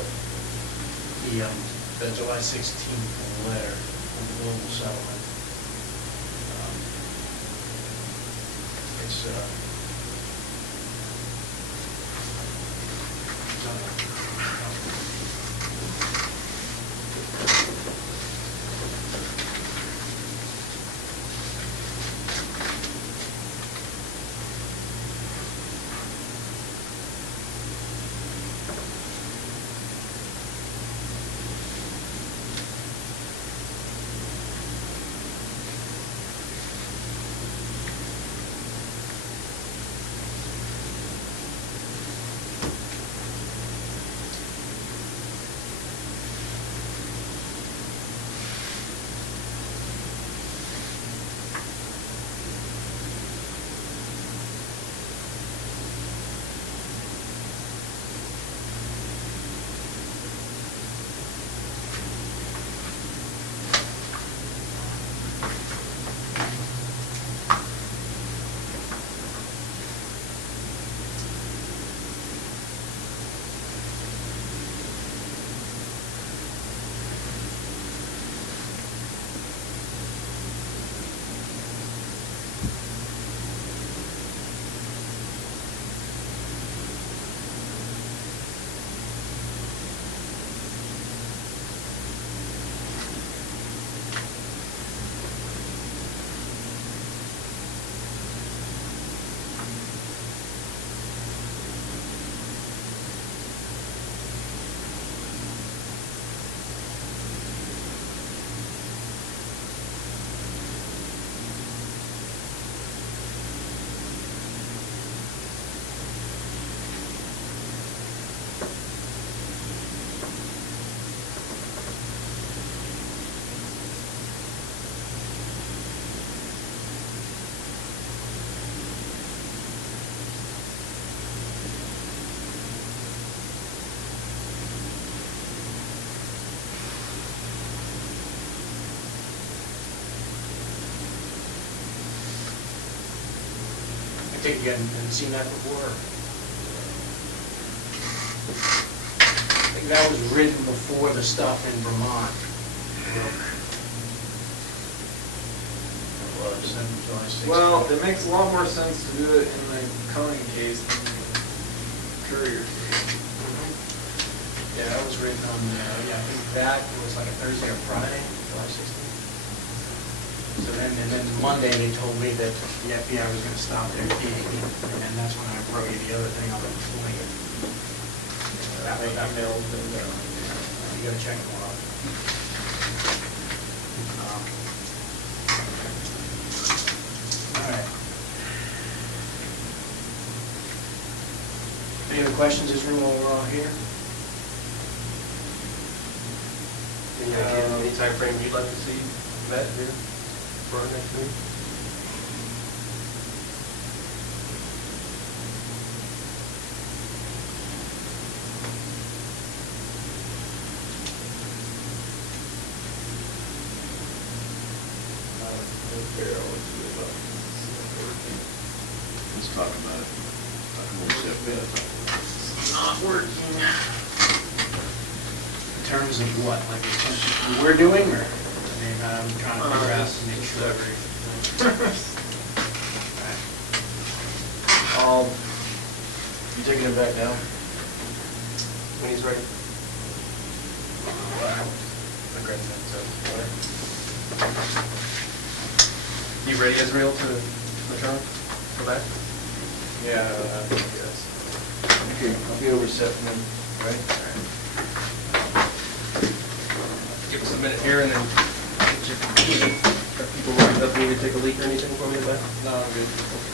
The July 16th letter on the global settlement. It's, I think you hadn't seen that before? that was written before the stuff in Vermont. It was, and July 16th. Well, it makes a lot more sense to do it in the Coney case than the Courier case. Yeah, that was written on, yeah, I think that was like a Thursday or Friday, July 16th. So then, and then Monday, they told me that the FBI was gonna stop their digging, and then that's when I wrote you the other thing on the 20th. That way emailed and, You gotta check them all out. All right. Any other questions, this room while we're all here? Any timeframe you'd like to see met here for our next meeting? Let's talk about it. Talk a little bit. not working. In terms of what, like what we're doing, or, I mean, I'm trying to figure out to make sure. Right. You taking it back now? When he's ready. You ready, Israel, to return? Go back? Yeah, I guess. Okay, I'll be over September, right? Give us a minute here and then get your key. Are people worried about me to take a leak or anything for me in the back? No, I'm good.